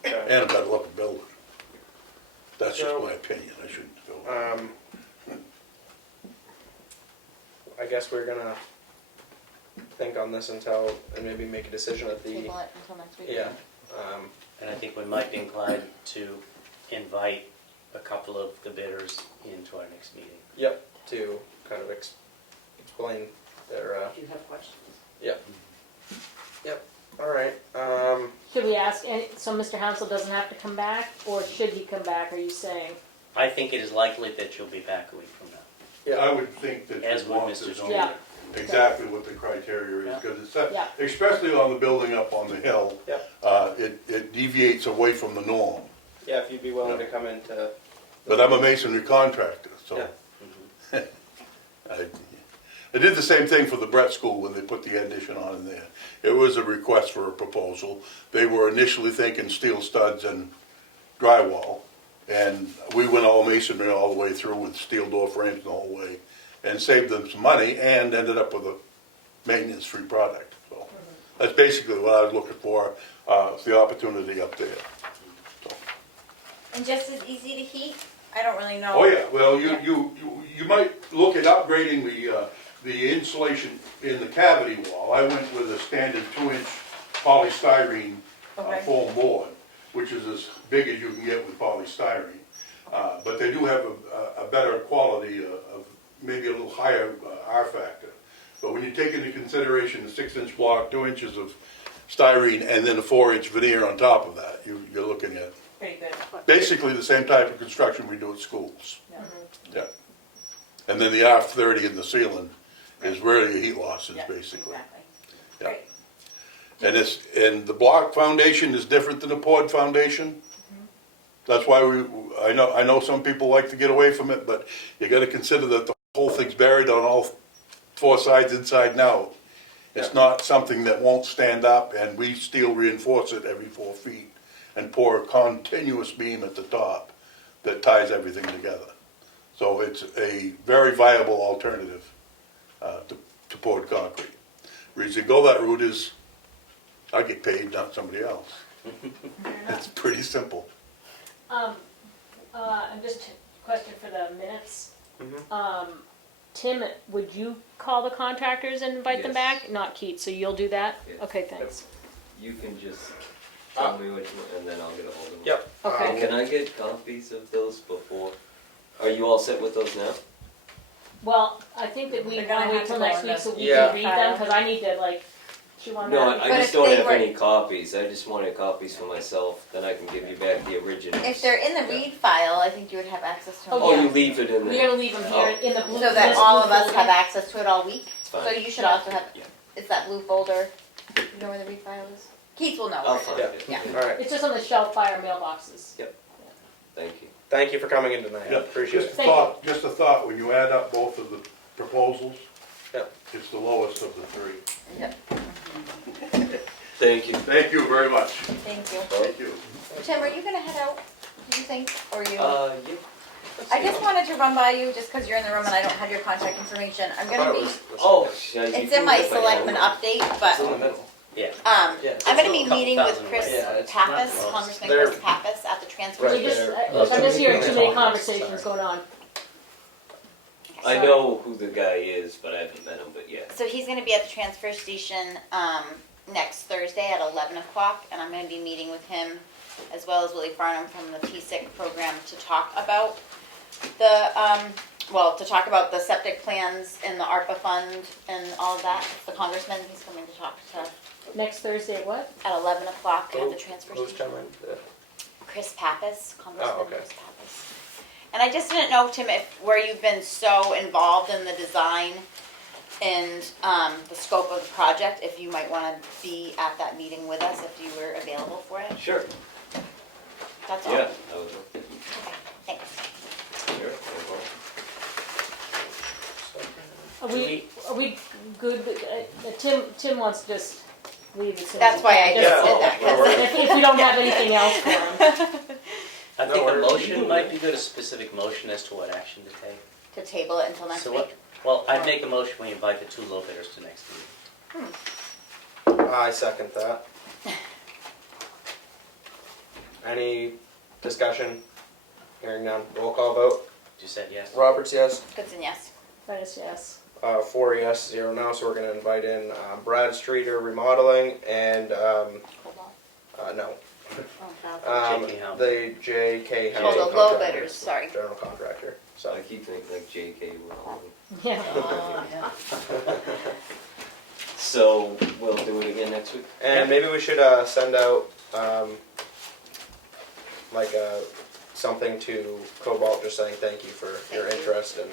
and a better looking building. That's just So- my opinion. I shouldn't go. I guess we're gonna think on this and maybe make a decision at the, Table it until next week. yeah. And I think we might be inclined to invite a couple of the bidders into our next meeting. Yep, to kind of explain their, If you have questions. all right, Should we ask, so Mr. Hansel doesn't have to come back, or should he come back, are you saying? I think it is likely that you'll be back a week from now. I would think that As you would want Mr. to Stewart. know Yeah. exactly what the criteria Yeah. is, because it's, Yeah. especially on the building up on the hill, Yep. it deviates away from the norm. yeah, if you'd be willing to come into. But I'm a masonry contractor, so. Yeah. I did the same thing for the Brett School when they put the addition on in there. It was a request for a proposal. They were initially thinking steel studs and drywall. And we went all masonry all the way through with steel door frames the whole way. And saved them some money and ended up with a maintenance-free product. So that's basically what I was looking for, the opportunity up there. So. And just as easy to heat? I don't really know. Oh, yeah, well, you might look at upgrading the insulation in the cavity wall. I went with a standard 2-inch polystyrene Okay. foam board, which is as big as you can get with polystyrene. But they do have a better quality of maybe a little higher R factor. But when you take into consideration the 6-inch block, 2 inches of styrene, and then a 4-inch veneer on top of that, you're looking at Pretty good. basically the same type of construction we do at schools. Yeah. And then the R30 in the ceiling is where your heat loss is, Yeah, basically. Exactly. Yeah. Great. And the block foundation is different than the poured foundation. That's why I know some people like to get away from it, but you gotta consider that the whole thing's buried on all 4 sides, inside and out. It's not something that won't stand up, and we steel reinforce it every 4 feet and pour a continuous beam at the top that ties everything together. So it's a very viable alternative to poured concrete. Reason to go that route is I get paid, not somebody else. It's pretty simple. And just a question for the minutes. Mhm. Tim, would you call the contractors and invite them Yes. back? Not Keith, so you'll do that? Yes. Okay, thanks. You can just tell me what you, and then I'll get a hold of them. Yep. Okay. Can I get copies of those before? Are you all set with those now? Well, I think that we They're gonna wanna wait have till to go next in week the so we Yeah. can read them, cause I need to like, chew on No, that. I But just if don't they have were- any copies. I just wanted copies for myself. Then I can give you back the originals. If they're in the read file, I think you would have access to them. Oh, Oh, yeah. you leave it in We're there. gonna leave them here in the blue. So that this all blue of us folder. have access to it all week? It's fine. So you should also have, Yeah. it's that blue folder, you know where the read file is? Keith will know. I'll where it find Yeah. it. Yeah. All right, It's just on the shelf by our mailboxes. Thank you. thank you for coming in tonight, I appreciate Just it. a Thank you. thought, just a thought, when you add up both of the proposals, Yep. it's the lowest of the 3. Thank you. Thank you very much. Thank you. Thank you. Tim, are you gonna head out, do you think, or you? Yeah. I just wanted to run by you, just cause you're in the room and I don't have your contact information. I'm gonna be, Oh, it's in my selectmen update, It's in the but, middle. Yeah. I'm gonna be Couple meeting with thousand Chris away. Yeah, it's Pappas, not- Congressman they're- Chris Pappas at the transfer Right We just, there. I'm just hearing too many Sorry. conversations going on. I know who the guy is, but I haven't met him. But yeah. So he's gonna be at the transfer station, next Thursday at 11 o'clock, and I'm gonna be meeting with him as well as Willie Farnham from the TSIC program to talk about to talk about the septic plans and the ARPA fund and all of that. The congressman, he's coming to talk to Next Thursday at what? at 11 o'clock at the transfer Who's station. coming? Chris Pappas, Congressman Oh, okay. Chris Pappas. And I just didn't know, Tim, where you've been so involved in the design and the scope of the project, if you might want to be at that meeting with us, if you were available for it. Sure. That's all. Yeah. I would. Okay, thanks. Sure. no problem. Are we good, Tim wants to just leave as soon as That's he why can. I just did that, Yeah, 'cause If we don't have anything else for him. I No think a worries. motion might be good, a specific motion as to what action to take. to table it until next So week. what, well, I'd make a motion, we invite the 2 low bidders to next meeting. I second that. Any discussion? Hearing none, roll call vote. You said yes? Roberts, yes. Goodson, yes. Dennis, yes. 4 yes, 0 no, so we're gonna invite in Brad Streeter Remodeling and, Cobalt. no, JK Housing. The JK Oh, Housing. the low contractor, bidders, sorry. General contractor, so. I keep thinking like JK Rowling. Yeah. So we'll do it again next week. And maybe we should send out like something to Cobalt just saying thank you for your interest and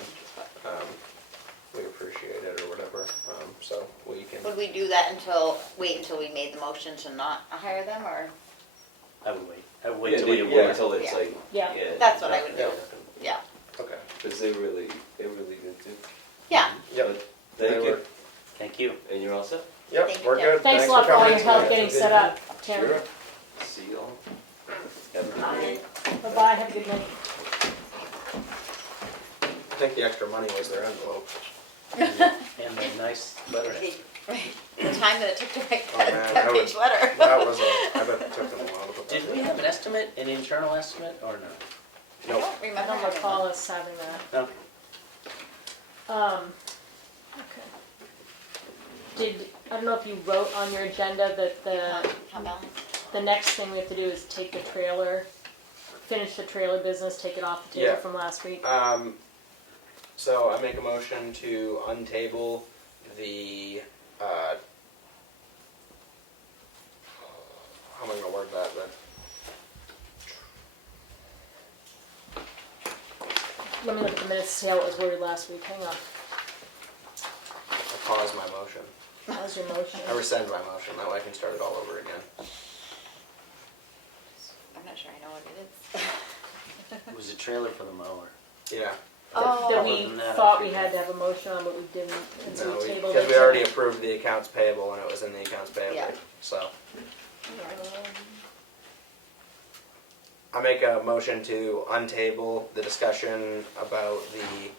we appreciate it or whatever. So we can. Would we do that wait until we made the motion to not hire them, or? I would wait. I would wait Yeah, till they we wait until it's Yeah. like. Yeah. That's what I would do. Yeah. Yeah. Okay. Because they really did too. Yeah. Yep. But thank you. Thank you. And you're all set? Yep. Thank you, We're Tim. good. Thanks a lot for all coming your help tonight. getting set up, Tim. Sure. See you all. Have a good night. Bye-bye, have a good night. I think the extra money was their envelope. And a nice letterhead. The time that it took to write Oh, that, man, that I page letter. That was I bet it took them a while to put that. Did we have an estimate, an internal estimate, or no? I Nope. don't I remember don't having recall one. us having that. No. Okay. I don't know if you wrote on your agenda that How balanced? the next thing we have to do is take the trailer, finish the trailer business, take it off the table Yeah. from last week. So I make a motion to untable the, how am I gonna word that, Let me look at the minutes to see how it was worded last week. Hang on. I pause my motion. That was your motion. I rescind my motion, that way I can start it all over again. I'm not sure I know what it is. It was a trailer for the mower. Yeah. Oh. That Other we than that, I thought we figured- had to have a motion on, but we didn't, and so No, we tabled it. because we already approved the accounts payable and it was in the accounts payable, Yeah. so. I make a motion to untable the discussion about the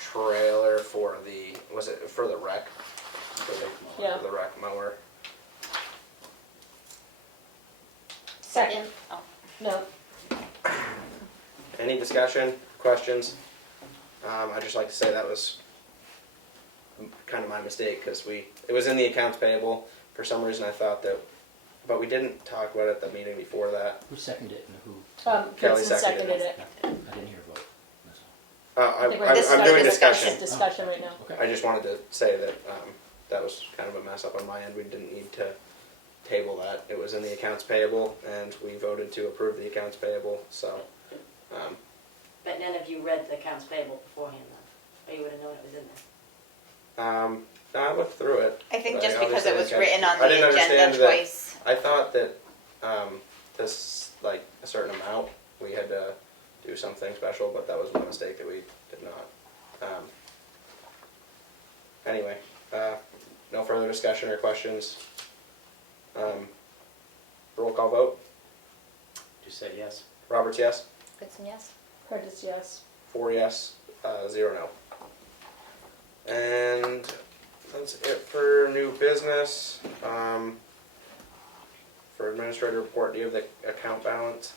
trailer for the, was it for the rec? Yeah. For the rec mower. Second. Oh. No, Any discussion, questions? I'd just like to say that was kind of my mistake, because it was in the accounts payable. For some reason I thought that, but we didn't talk about it at the meeting before that. Who seconded it and who? Kelly Vincent seconded seconded it. it. I didn't hear a vote. That's all. I think we're I'm doing discussion. It's discussion right now. Okay. I just wanted to say that that was kind of a mess up on my end. We didn't need to table that. It was in the accounts payable, and we voted to approve the accounts payable, so. But none of you read the accounts payable beforehand though, or you would have known it was in there. No, I looked through it. I think but just because it was obviously written on I didn't the understand agenda that- twice. I thought that this, like, a certain amount, we had to do something special, but that was my mistake that we did not. Anyway, no further discussion or questions. Roll call vote. Just say yes. Roberts, yes. Goodson, yes? Curtis, yes. 4 yes, 0 no. And that's it for new business. For administrator report, do you have the account balance?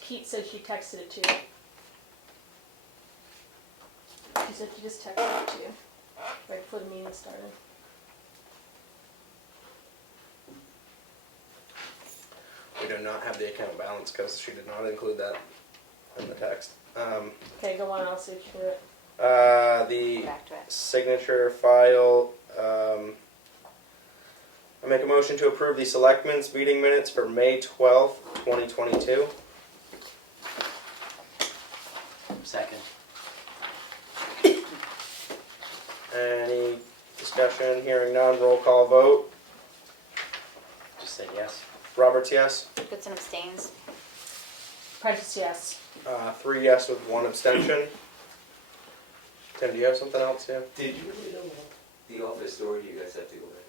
Keith said she texted it to you. She said she just texted it to you, right before the meeting started. We do not have the account balance because she did not include that in the text. Okay, go on, I'll see if you do it. The Back to it. signature file, I make a motion to approve the Selectmen's meeting minutes for May 12th, 2022. Second. Any discussion? Hearing none, roll call vote. Just say yes. Roberts, yes. Goodson abstains. Prentice, yes. 3 yes with 1 abstention. Tim, do you have something else? Yeah. Did you really know the office door? Do you guys have to go back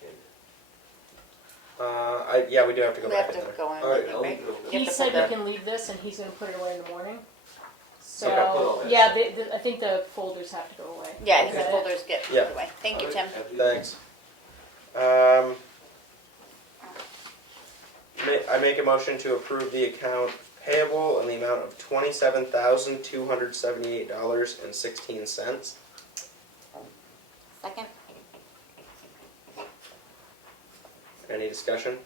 in? Yeah, we do have to go We back have in to there. go in, All right, I'll right? leave it over. You He have to said put you the- can leave this and he's gonna put it away in the morning. So, Okay, put all that yeah, I think the folders have to go away. Yeah, I Is think the that it? folders get put Yeah. away. Thank you, Tim. Thanks. I make a motion to approve the account payable in the amount of $27,278.16. Second? Any discussion?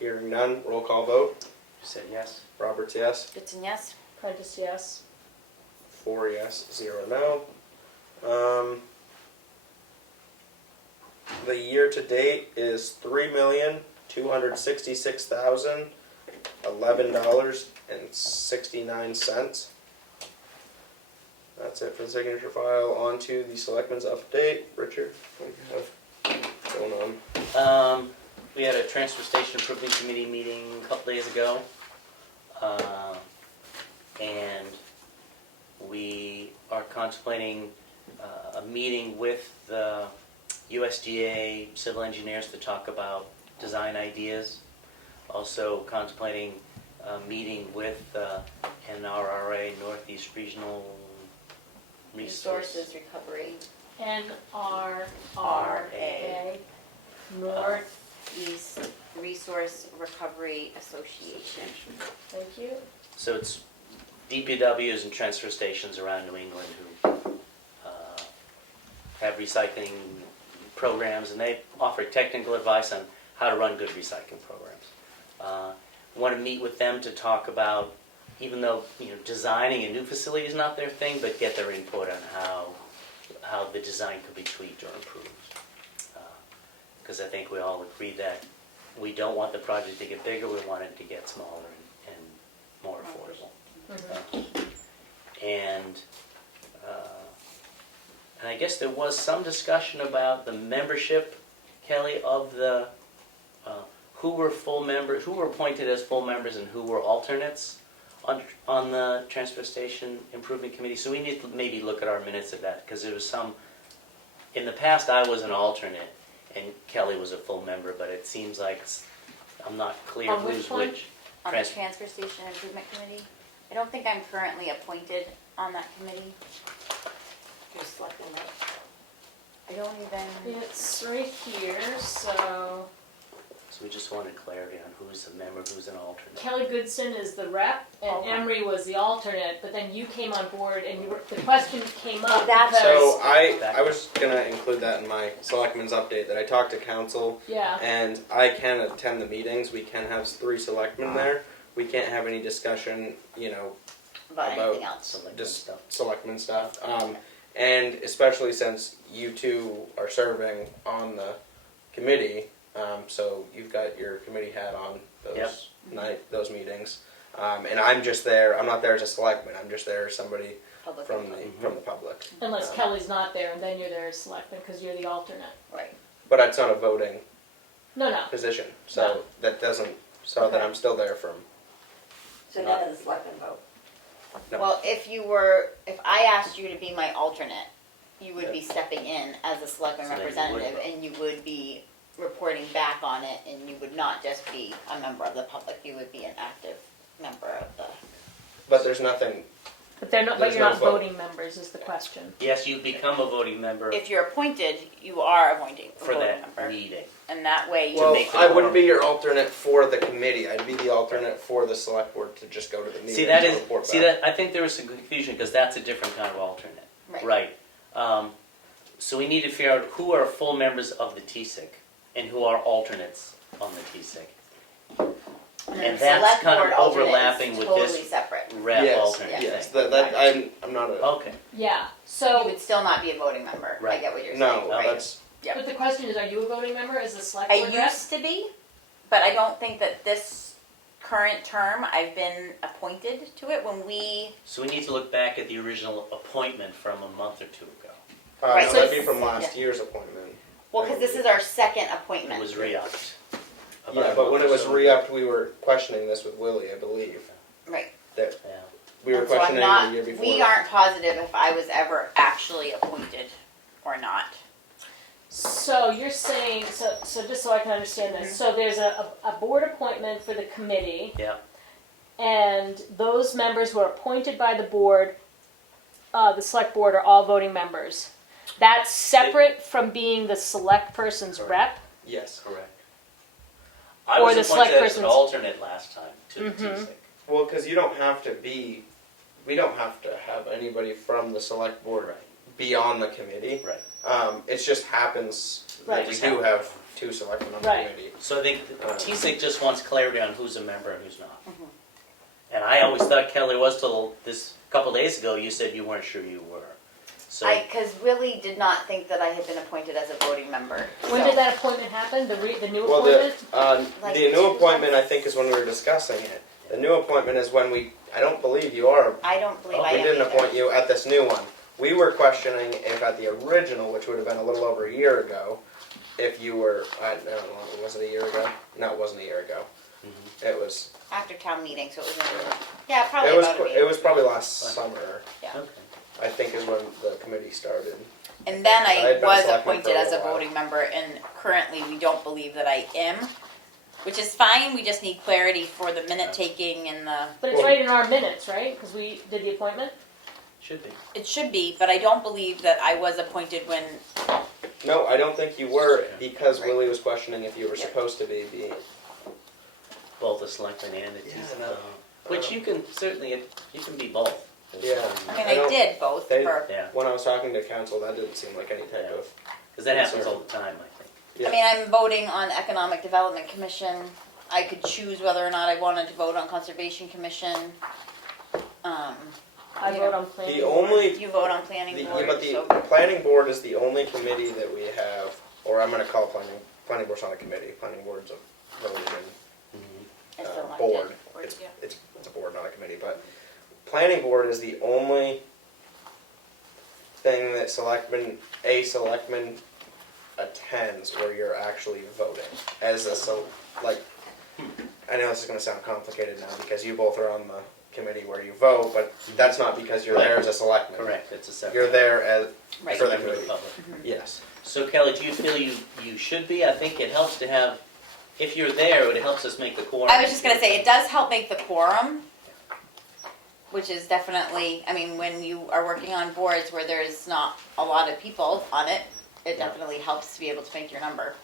Hearing none, roll call vote. You said yes? Roberts, yes. Goodson, yes. Prentice, yes. 4 yes, 0 no. The year to date is $3,266,011.69. That's it for the signature file. On to the Selectmen's update. Richard, what do you have going on? We had a transfer station improvement committee meeting a couple days ago. And we are contemplating a meeting with the USDA civil engineers to talk about design ideas. Also contemplating a meeting with NRRA, Northeast Regional Resources Recovery. NRRA, East Resource Recovery Association. thank you. So it's DPWs and transfer stations around New England who have recycling programs, and they offer technical advice on how to run good recycling programs. Want to meet with them to talk about, even though designing a new facility is not their thing, but get their input on how the design could be tweaked or improved. Because I think we all agree that we don't want the project to get bigger, we want it to get smaller and more affordable. And I guess there was some discussion about the membership, Kelly, of the who were full members, who were appointed as full members, and who were alternates on the transfer station improvement committee. So we need to maybe look at our minutes of that, because there was some. In the past, I was an alternate, and Kelly was a full member, but it seems like I'm not clear On which who's one? which. On the Transfer Station Improvement Committee. I don't think I'm currently appointed on that committee. You're selecting that. I don't even. It's right here, so So we just wanted clarity on who's a member, who's an alternate. Kelly Goodson is the rep, and Okay. Emery was the alternate, but then you came on board, and the question came up that's- because, So I was gonna include that in my Selectmen's update, that I talked to council, yeah, and I can attend the meetings. We can have 3 selectmen there. We can't have any discussion, About About- anything else. Select just stuff. selectmen stuff. And especially since you two are serving on the committee, so you've got your committee hat on those meetings. And I'm just there. I'm not there as a selectman. I'm just there as somebody Public from input. from the public. unless Kelly's not there, and then you're there as selectman, because you're the alternate. Right. But that's not a voting No, position, so that doesn't. So then I'm still there from. So none of the selectmen vote. No. Well, if I asked you to be my alternate, you would be stepping in as a selectman So then you would representative, vote. and you would be reporting back on it, and you would not just be a member of the public, you would be an active member of the. But there's nothing. But they're not. There's But you're no not vote. voting members is the question. Yes, you become a voting member If you're appointed, you are appointing a for voting that member, meeting. and that way you Well, make the I wouldn't quorum. be your alternate for the committee. I'd be the alternate for the select board to just go to the meeting. See, that and is, report see back. that, I think there was some confusion, because that's a different kind of alternate. Right. So we need to figure out who are full members of the TSIC, and who are alternates on the TSIC. And the that's select kind of board alternate is overlapping with totally this separate. rep Yes, alternate yes. thing. That I'm not a. Okay, Yeah. You So, would still not be a voting member. I Right. get what you're No, saying. Right. that's. Yep. but the question is, are you a voting member as a select I board rep? used to be, but I don't think that this current term I've been appointed to it. When we so we need to look back at the original appointment from a month or 2 ago. Right, No, so that'd be it's- from last year's appointment. because this is our second It appointment. was re-upped. Yeah, but when it was re-upped, we were questioning this with Willie, I believe. Right. Yeah. We were And so I'm questioning not. the year before. We aren't positive if I was ever actually appointed or not. So you're saying, so just so I can understand this, so there's a board appointment for the committee, Yeah, and those members who are appointed by the board, the select board, are all voting members. That's separate from being the select person's rep? Yes. correct. I Or was the select appointed as an person's- alternate last time to the Mhm. TSIC. Well, because you don't have to be. We don't have to have anybody from the select board be on the committee. Right. It just happens Right. that we do have 2 selectmen on the Right. committee. So I think TSIC just wants clarity on who's a member and who's not. And I always thought Kelly was till this couple days ago. You said you weren't sure you were. So Because Willie did not think that I had been appointed as a voting member. When so- did that appointment happen, the new Well, appointment? Like the new 2 appointment, I think, is when we were discussing it. The new appointment is when I don't believe you are. I don't believe Oh, I We am didn't either. appoint you at this new one. We were questioning if at the original, which would have been a little over a year ago, if you were, I don't know, was it a year ago? No, it wasn't a year ago. It was, After town meeting, so it was probably about a meeting. it was probably last summer, okay. I think is when the committee started. And then I I had been a was selectman appointed for a as a while. voting member, and currently we don't believe that I am, which is fine. We just need clarity for the minute taking and the. But it's right in our minutes, right? Because we did the appointment? Should be. It should be, but I don't believe that I was appointed when. No, I don't think you were, because Right. Willie was questioning if you were Yeah. supposed to be. Both the selectmen and the Yeah, TSIC. no. Which you can certainly, you can be both. Yeah. I mean, I I don't- did both They- for. Yeah, When I was talking to council, that didn't seem like any type Yeah. of. because that happens all the time, I think. Yeah. I mean, I'm voting on Economic Development Commission. I could choose whether or not I wanted to vote on Conservation Commission. I vote on planning. The board. only You vote on Planning The, Board. but the so- planning board is the only committee that we have, or I'm gonna call planning board's not a committee, planning board's a voting Mhm. It's and, elected. board. Yeah. It's a board, not a committee, but planning board is the only thing that a selectman attends where you're actually voting as I know this is gonna sound complicated now because you both are on the committee where you vote, but that's not because you're there as a selectman. Correct, it's a separate. You're there as, Right. for the Member of the committee. public. Yes. So Kelly, do you feel you should be? I think it helps to have, if you're there, it helps us make the quorum. I was just gonna say, it does help make the quorum, which is definitely, I mean, when you are working on boards where there's not a lot of people on it, it Yeah. definitely helps to be able to make your number.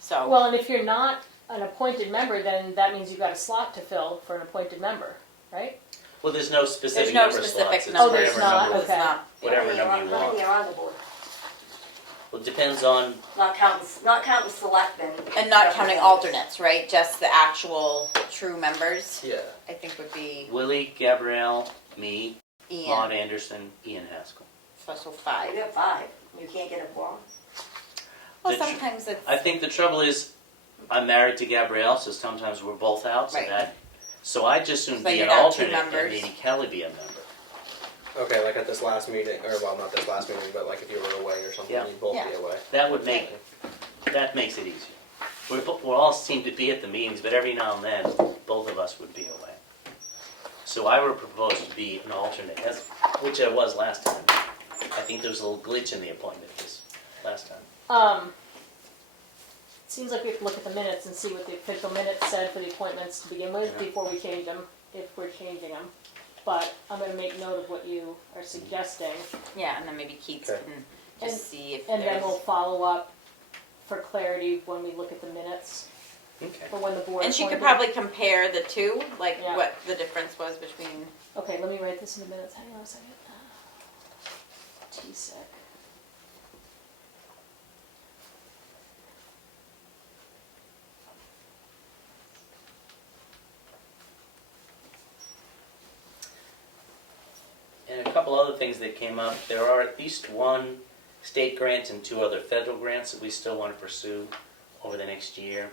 So, Well, and if you're not an appointed member, then that means you've got a slot to fill for an appointed member, right? Well, there's no specific there's no number specific slots. It's number. Oh, there's whatever not? number, It's Okay. not. whatever How number you many are want. on the board? Well, it depends on, Not counting selectmen. And not counting alternates, right? Just the actual true members, Yeah. I think would be Willie, Gabrielle, me, Maud Ian. Anderson, Ian Haskell. So We 5. got 5. You can't get a quorum. Well, The tr- sometimes it's. I think the trouble is, I'm married to Gabrielle, so sometimes we're both out, Right. so I'd just soon So be you're an down 2 alternate and members. maybe Kelly be a member. Okay, like at this last meeting, or well, not this last meeting, but like if you were away or something, Yeah. you'd both Yeah. be away. That would make, that makes it easier. We all seem to be at the meetings, but every now and then, both of us would be away. So I would propose to be an alternate, which I was last time. I think there was a little glitch in the appointment this last time. It seems like we have to look at the minutes and see what the official minutes said for the appointments to begin with Yeah. before we change them, if we're changing them. But I'm gonna make note of what you are suggesting, Yeah, and then maybe Keats Okay. can just see if and then there's. we'll follow up for clarity when we look at the minutes Okay. for when the board. And she could appointed. probably compare the two, like Yeah. what the difference was between. Okay, let me write this in the minutes, hang on a second. TSEC. And a couple other things that came up. There are at least one state grant and 2 other federal grants that we still want to pursue over the next year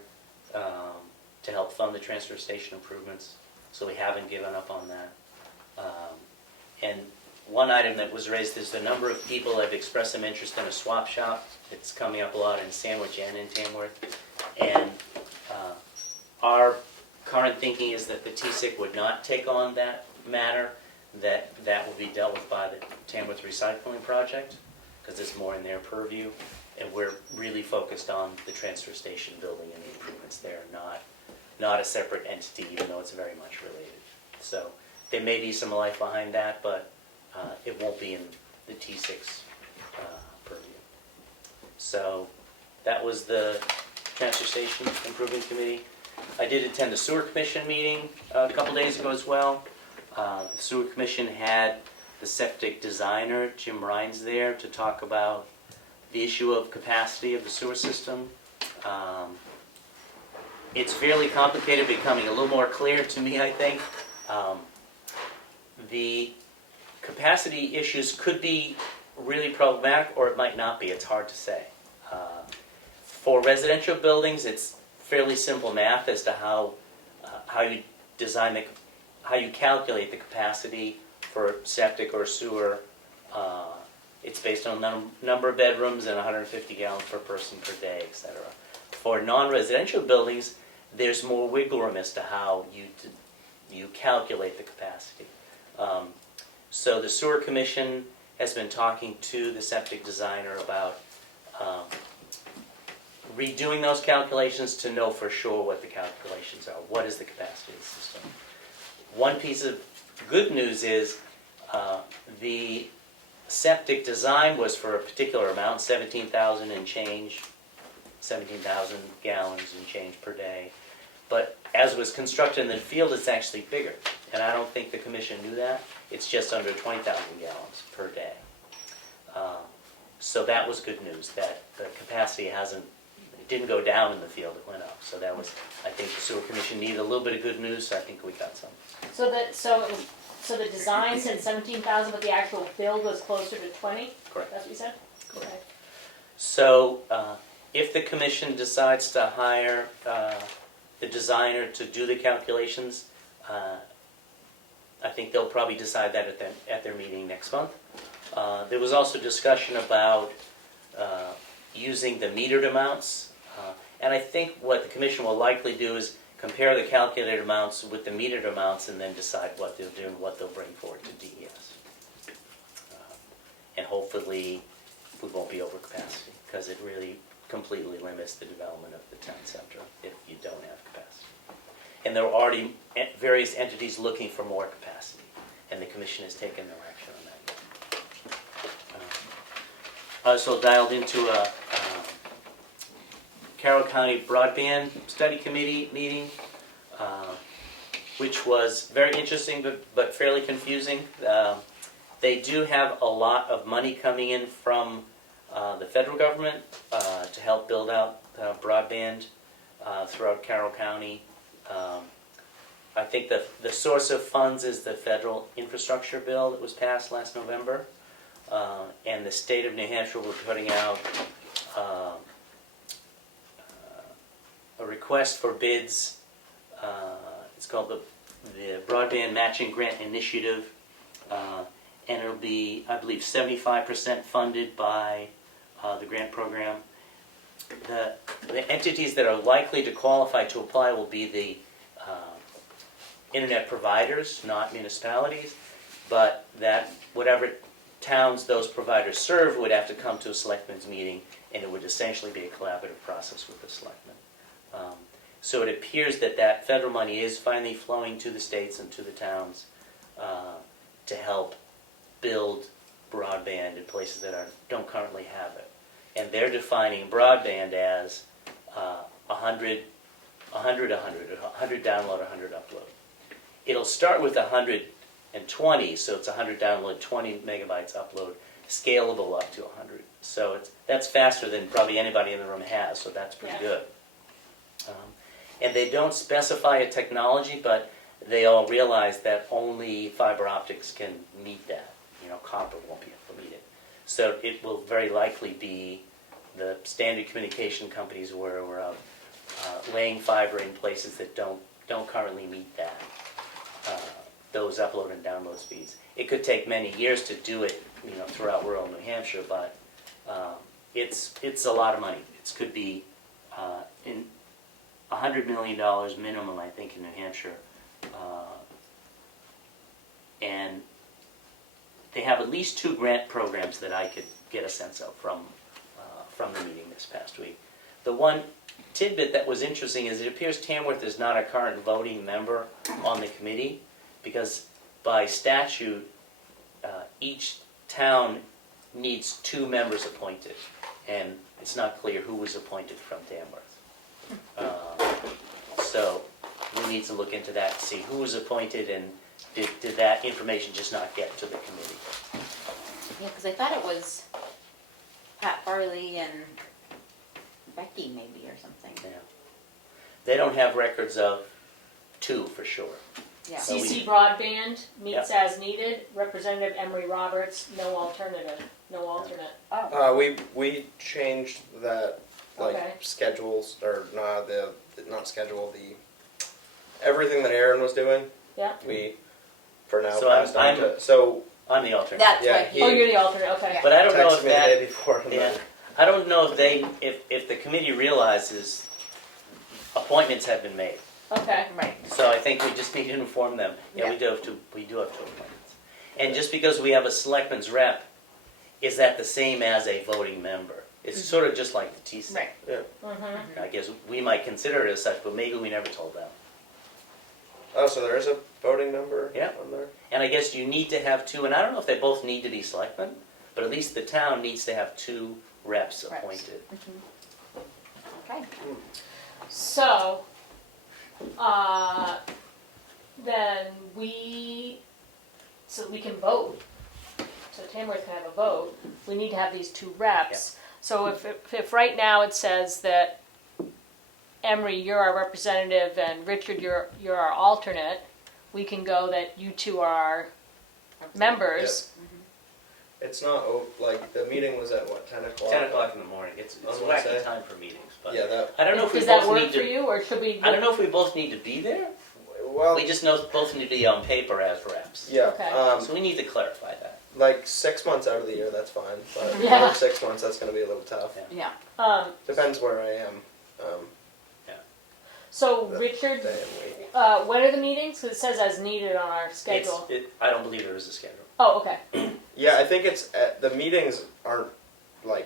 to help fund the transfer station improvements. So we haven't given up on that. And one item that was raised is the number of people that have expressed some interest in a swap shop. It's coming up a lot in Sandwich and in Tamworth. And our current thinking is that the TSIC would not take on that matter, that will be dealt with by the Tamworth Recycling Project, because it's more in their purview. And we're really focused on the transfer station building and the improvements there, not a separate entity, even though it's very much related. So there may be some life behind that, but it won't be in the T6 purview. So that was the Transfer Station Improvement Committee. I did attend the Sewer Commission meeting a couple days ago as well. The Sewer Commission had the septic designer, Jim Ryan's there to talk about the issue of capacity of the sewer system. It's fairly complicated, becoming a little more clear to me, I think. The capacity issues could be really problematic, or it might not be. It's hard to say. For residential buildings, it's fairly simple math as to how you design how you calculate the capacity for septic or sewer. It's based on number of bedrooms and 150 gallons per person per day, etc. For non-residential buildings, there's more wiggle room as to how you calculate the capacity. So the sewer commission has been talking to the septic designer about redoing those calculations to know for sure what the calculations are. What is the capacity of the system? One piece of good news is the septic design was for a particular amount, 17,000 and change, 17,000 gallons and change per day. But as was constructed in the field, it's actually bigger. And I don't think the commission knew that. It's just under 20,000 gallons per day. So that was good news, that the capacity it didn't go down in the field, it went up. So that was, I think the sewer commission needed a little bit of good news, so I think we got some. So the design said 17,000, but the actual build was closer to 20? Correct. That's what you said? Correct. Okay. So if the commission decides to hire the designer to do the calculations, I think they'll probably decide that at their meeting next month. There was also discussion about using the metered amounts, and I think what the commission will likely do is compare the calculated amounts with the metered amounts and then decide what they'll do and what they'll bring forward to DES. And hopefully we won't be over capacity, because it really completely limits the development of the town center if you don't have capacity. And there are already various entities looking for more capacity, and the commission has taken no action on that yet. I also dialed into a Carroll County Broadband Study Committee meeting, which was very interesting but fairly confusing. They do have a lot of money coming in from the federal government to help build out broadband throughout Carroll County. I think the source of funds is the federal infrastructure bill that was passed last November, and the state of New Hampshire will be putting out a request for bids. It's called the Broadband Matching Grant Initiative, and it'll be, I believe, 75% funded by the grant program. The entities that are likely to qualify to apply will be the internet providers, not municipalities, but that whatever towns those providers serve would have to come to a selectmen's meeting, and it would essentially be a collaborative process with the selectmen. So it appears that federal money is finally flowing to the states and to the towns to help build broadband in places that don't currently have it. And they're defining broadband as 100 download, 100 upload. It'll start with 120, so it's 100 download, 20 megabytes upload, scalable up to 100. So that's faster than probably anybody in the room has, so that's pretty good. And they don't specify a technology, but they all realize that only fiber optics can meet that. Copper won't be able to meet it. So it will very likely be the standard communication companies where we're laying fiber in places that don't currently meet that, those upload and download speeds. It could take many years to do it, throughout rural New Hampshire, but it's a lot of money. It could be in $100 million minimum, I think, in New Hampshire, and they have at least 2 grant programs that I could get a sense of from the meeting this past week. The one tidbit that was interesting is it appears Tamworth is not a current voting member on the committee, because by statute, each town needs 2 members appointed, and it's not clear who was appointed from Tamworth. So we need to look into that to see who was appointed and did that information just not get to the committee? Yeah, because I thought it was Pat Farley and Becky maybe or something. Yeah. They don't have records of two for sure. Yeah. So we- CC Broadband meets as needed, Representative Emery Roberts, no alternative, no alternate. We changed that, like, Okay. schedules, or not schedule, everything that Aaron was doing, Yeah? we, for now, So passed on I'm- to, so, I'm the alternate. That's Yeah, what he- Oh, you're the alternate, okay. But I don't know texted if me the day that, before, and yeah, then, I don't know if if the committee realizes appointments have been made. Okay. Right. So I think we just need to inform them, yeah, we do have two appointments. And just because we have a selectman's rep, is that the same as a voting member? It's sort of just like the TC. Right. Mm-hmm. I guess we might consider it as such, but maybe we never told them. oh, so there is a voting member Yeah. on there? And I guess you need to have two, and I don't know if they both need to be selectmen, but at least the town needs to have two reps Reps. appointed. Okay. So, then so we can vote. So Tamworth can have a vote. We need to have these two reps. So if right now it says that Emery, you're our representative, and Richard, you're our alternate, we can go that you two are our members. It's not, like, the meeting was at what, 10 o'clock? 10 o'clock in the morning, it's On a Wednesday? wacky time for meetings, but Yeah, that, I don't know if we Does that both work need for to, you, or should we? I don't know if we both need to be there, well, we just know both need to be on paper as reps. yeah, Okay. So we need to clarify that. like 6 months out of the year, that's fine, but Yeah. over 6 months, that's gonna be a little tough. Yeah. Yeah. Depends where I am, So the Richard, day and week. when are the meetings? 'Cause it says as needed on our schedule. I don't believe there is a schedule. Oh, okay. Yeah, I think it's, the meetings aren't, like,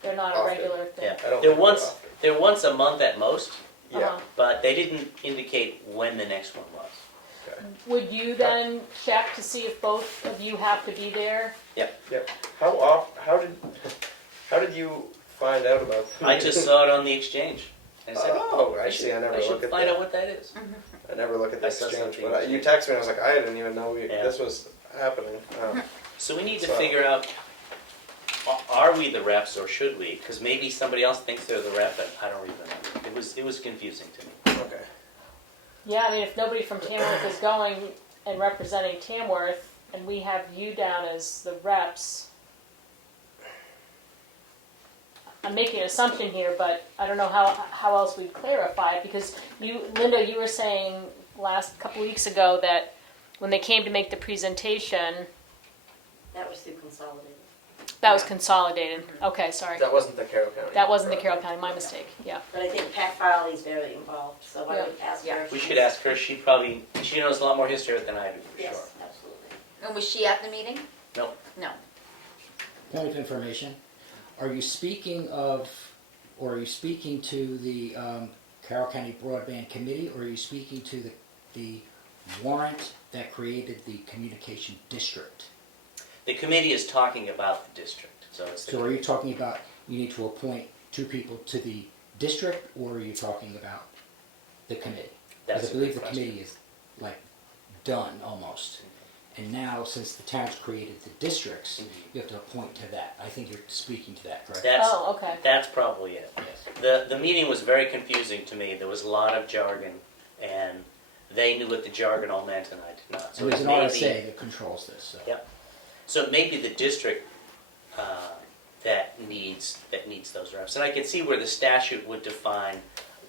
They're not a Often. regular thing. Yeah. I don't They're think once, often. they're once a month at most, Yeah, Uh-huh. but they didn't indicate when the next one was. okay. Would you then check to see if both of you have to be there? How did you find out about that? I just saw it on the exchange. And I said, Oh, I see, I never should look at find that. out what that is. I never look at the I saw exchange, something. but you texted me, I was like, I didn't even know Yeah. this was happening. So we need to So- figure out, are we the reps or should we? Because maybe somebody else thinks they're the rep and I don't even know. It was confusing to me. Okay. Yeah, I mean, if nobody from Tamworth is going and representing Tamworth, and we have you down as the reps, I'm making an assumption here, but I don't know how else we'd clarify it, because Linda, you were saying last couple weeks ago that when they came to make the presentation, That was through consolidated. that was consolidated. Okay, sorry. That wasn't the Carroll County. That wasn't the Carroll County, my mistake, yeah. But I think Pat Farley's very involved, so I would ask Yeah. her. if We she's- should ask her. She knows a lot more history than I do, for Yes, sure. absolutely. And was she at the meeting? No. No. Point of information, are you speaking to the Carroll County Broadband Committee, or are you speaking to the warrant that created the communication district? The committee is talking about the district, so it's the So are you talking about, you need to appoint two people to the district, or are you talking about the committee? That's Because I a believe good the question. committee is like done almost. And now, since the town's created the districts, Mhm. you have to appoint to that. I think you're speaking to that, correct? Oh, okay. That's probably it. The meeting was very confusing to me. There was a lot of jargon, and they knew what the jargon all meant, and I did not. So there's an RSA that controls this, so. Yep. So it may be the district that needs those reps, and I can see where the statute would define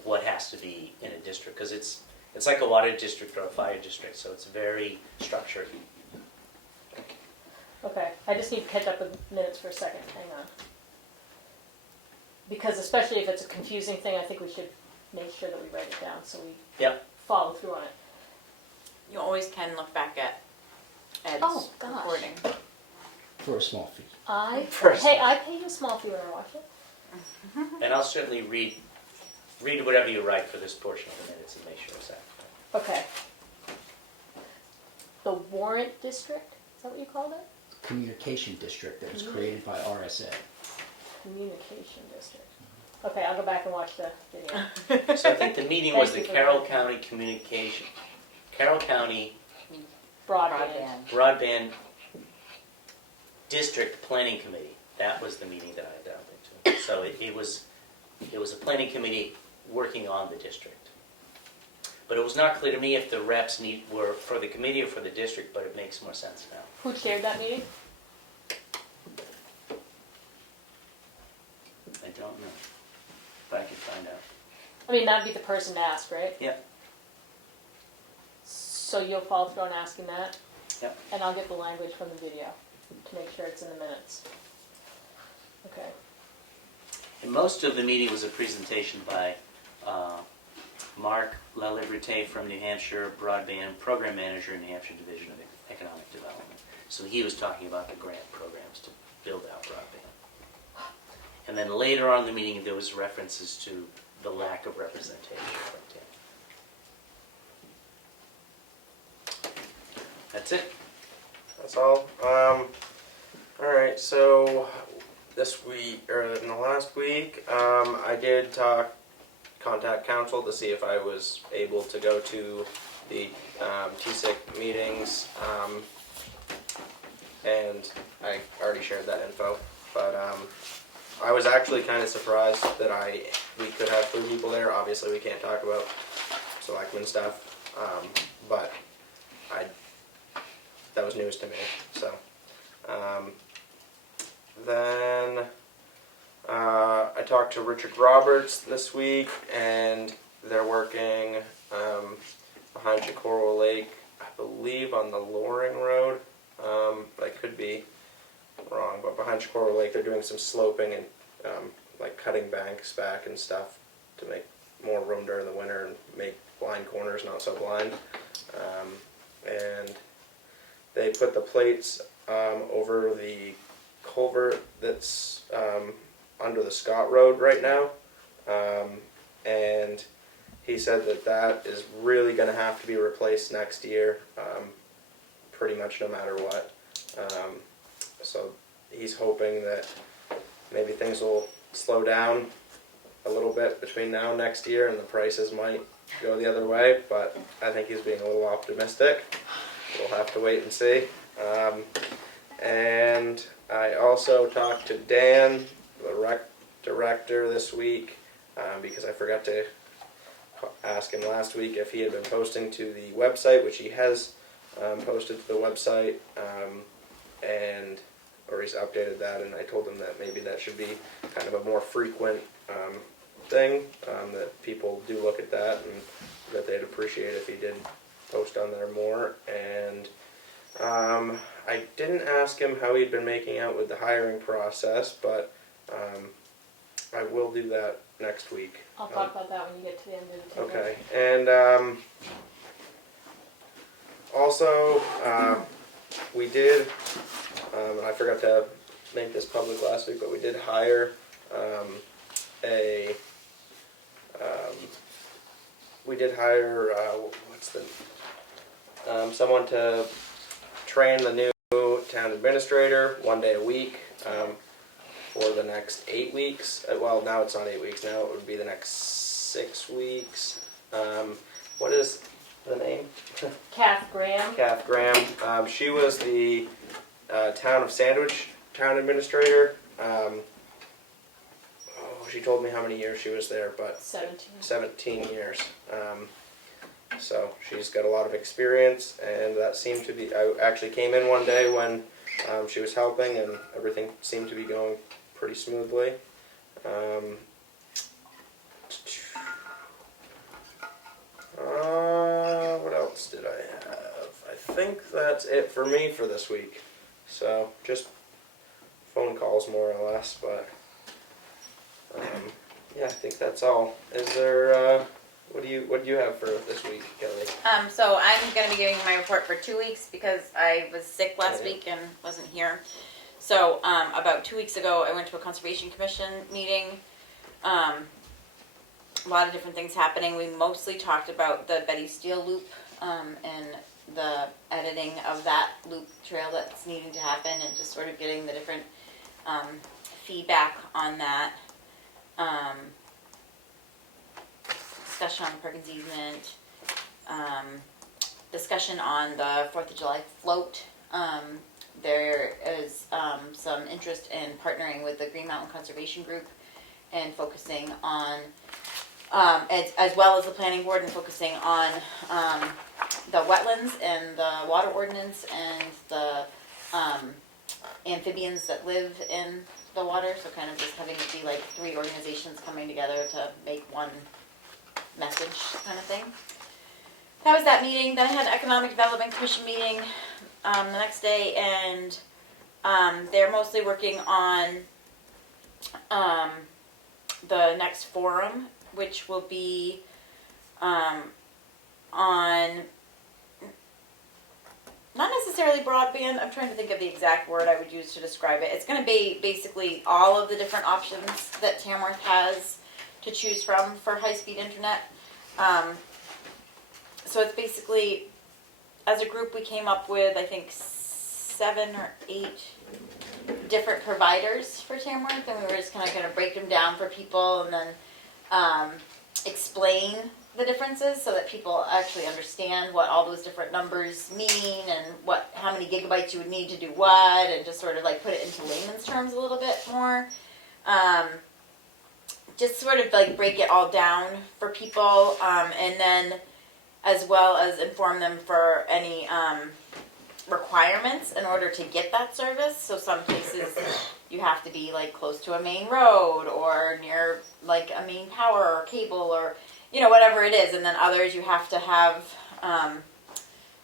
what has to be in a district, because it's like a water district or a fire district, so it's very structured. Okay, I just need to catch up with minutes for a second, hang on. Because especially if it's a confusing thing, I think we should make sure that we write it down, so we Yep. follow through on it. You always can look back at Ed's Oh, gosh. recording. For a small fee. I First. I pay you a small fee when I watch it. And I'll certainly read whatever you write for this portion of the minutes and make sure it's accurate. Okay. The warrant district, is that what you called it? Communication district that was created by RSA. Communication district. Okay, I'll go back and watch the video. So I think the meeting was the Thank you for Carroll that. County Communication, Carroll County Broadband. Broadband District Planning Committee. That was the meeting that I dialed into. So it was a planning committee working on the district. But it was not clear to me if the reps were for the committee or for the district, but it makes more sense now. Who chaired that meeting? I don't know, but I can find out. I mean, that'd be the person to ask, right? Yep. So you'll follow through on asking that? Yep. And I'll get the language from the video to make sure it's in the minutes. Okay. And most of the meeting was a presentation by Mark LaLiberte from New Hampshire, Broadband Program Manager in New Hampshire Division of Economic Development. So he was talking about the grant programs to build out broadband. And then later on in the meeting, there was references to the lack of representation from Tim. That's it. That's all. All right. So this week, or in the last week, I did contact council to see if I was able to go to the TSIC meetings, and I already shared that info. But I was actually kind of surprised that we could have 3 people there. Obviously, we can't talk about selectmen stuff, but that was news to me. So then I talked to Richard Roberts this week, and they're working behind Chicoro Lake, I believe on the Loring Road. I could be wrong, but behind Chicoro Lake they're doing some sloping and like cutting banks back and stuff to make more room during the winter and make blind corners not so blind. And they put the plates over the culvert that's under the Scott Road right now, and he said that is really going to have to be replaced next year, pretty much no matter what. So he's hoping that maybe things will slow down a little bit between now and next year, and the prices might go the other way, but I think he's being a little optimistic. We'll have to wait and see. And I also talked to Dan, the rec director, this week, because I forgot to ask him last week if he had been posting to the website, which he has posted to the website, or he's updated that, and I told him that maybe that should be kind of a more frequent thing, that people do look at that, and that they'd appreciate if he did post on there more. And I didn't ask him how he'd been making out with the hiring process, but I will do that next week. I'll talk about that when you get to the end of the table. Okay, and also we did, I forgot to make this public last week, but we did hire someone to train the new town administrator 1 day a week for the next 8 weeks. Well, now it's not 8 weeks. Now it would be the next 6 weeks. What is the name? Kath Graham. Kath Graham. She was the town of Sandwich town administrator. She told me how many years she was there, but 17 years. So she's got a lot of experience, and that seemed to be, I actually came in one day when she was helping, and everything seemed to be going pretty smoothly. What else did I have? I think that's it for me for this week. So just phone calls more or less, but yeah, I think that's all. Is there, what do you have for this week, Kelly? So I'm going to be giving my report for 2 weeks because I was sick last Yeah. week and wasn't here. So about 2 weeks ago, I went to a Conservation Commission meeting. A lot of different things happening. We mostly talked about the Betty Steele loop and the editing of that loop trail that's needing to happen, and just sort of getting the different feedback on that. Discussion on the Perkins easement. discussion on the 4th of July float. There is some interest in partnering with the Green Mountain Conservation Group and focusing on, as well as the planning board, and focusing on the wetlands and the water ordinance and the amphibians that live in the water. So kind of just having it be like 3 organizations coming together to make one message kind of thing. That was that meeting. Then I had Economic Development Commission meeting the next day, and they're mostly working on the next forum, which will be on not necessarily broadband. I'm trying to think of the exact word I would use to describe it. It's going to be basically all of the different options that Tamworth has to choose from for high-speed internet. So it's basically, as a group, we came up with, I think, 7 or 8 different providers for Tamworth, and we were just kind of going to break them down for people and then explain the differences so that people actually understand what all those different numbers mean and how many gigabytes you would need to do what, and just sort of like put it into layman's terms a little bit more. Just sort of like break it all down for people, and then as well as inform them for any requirements in order to get that service. So some places you have to be like close to a main road or near like a main power or cable or, you know, whatever it is. And then others you have to have,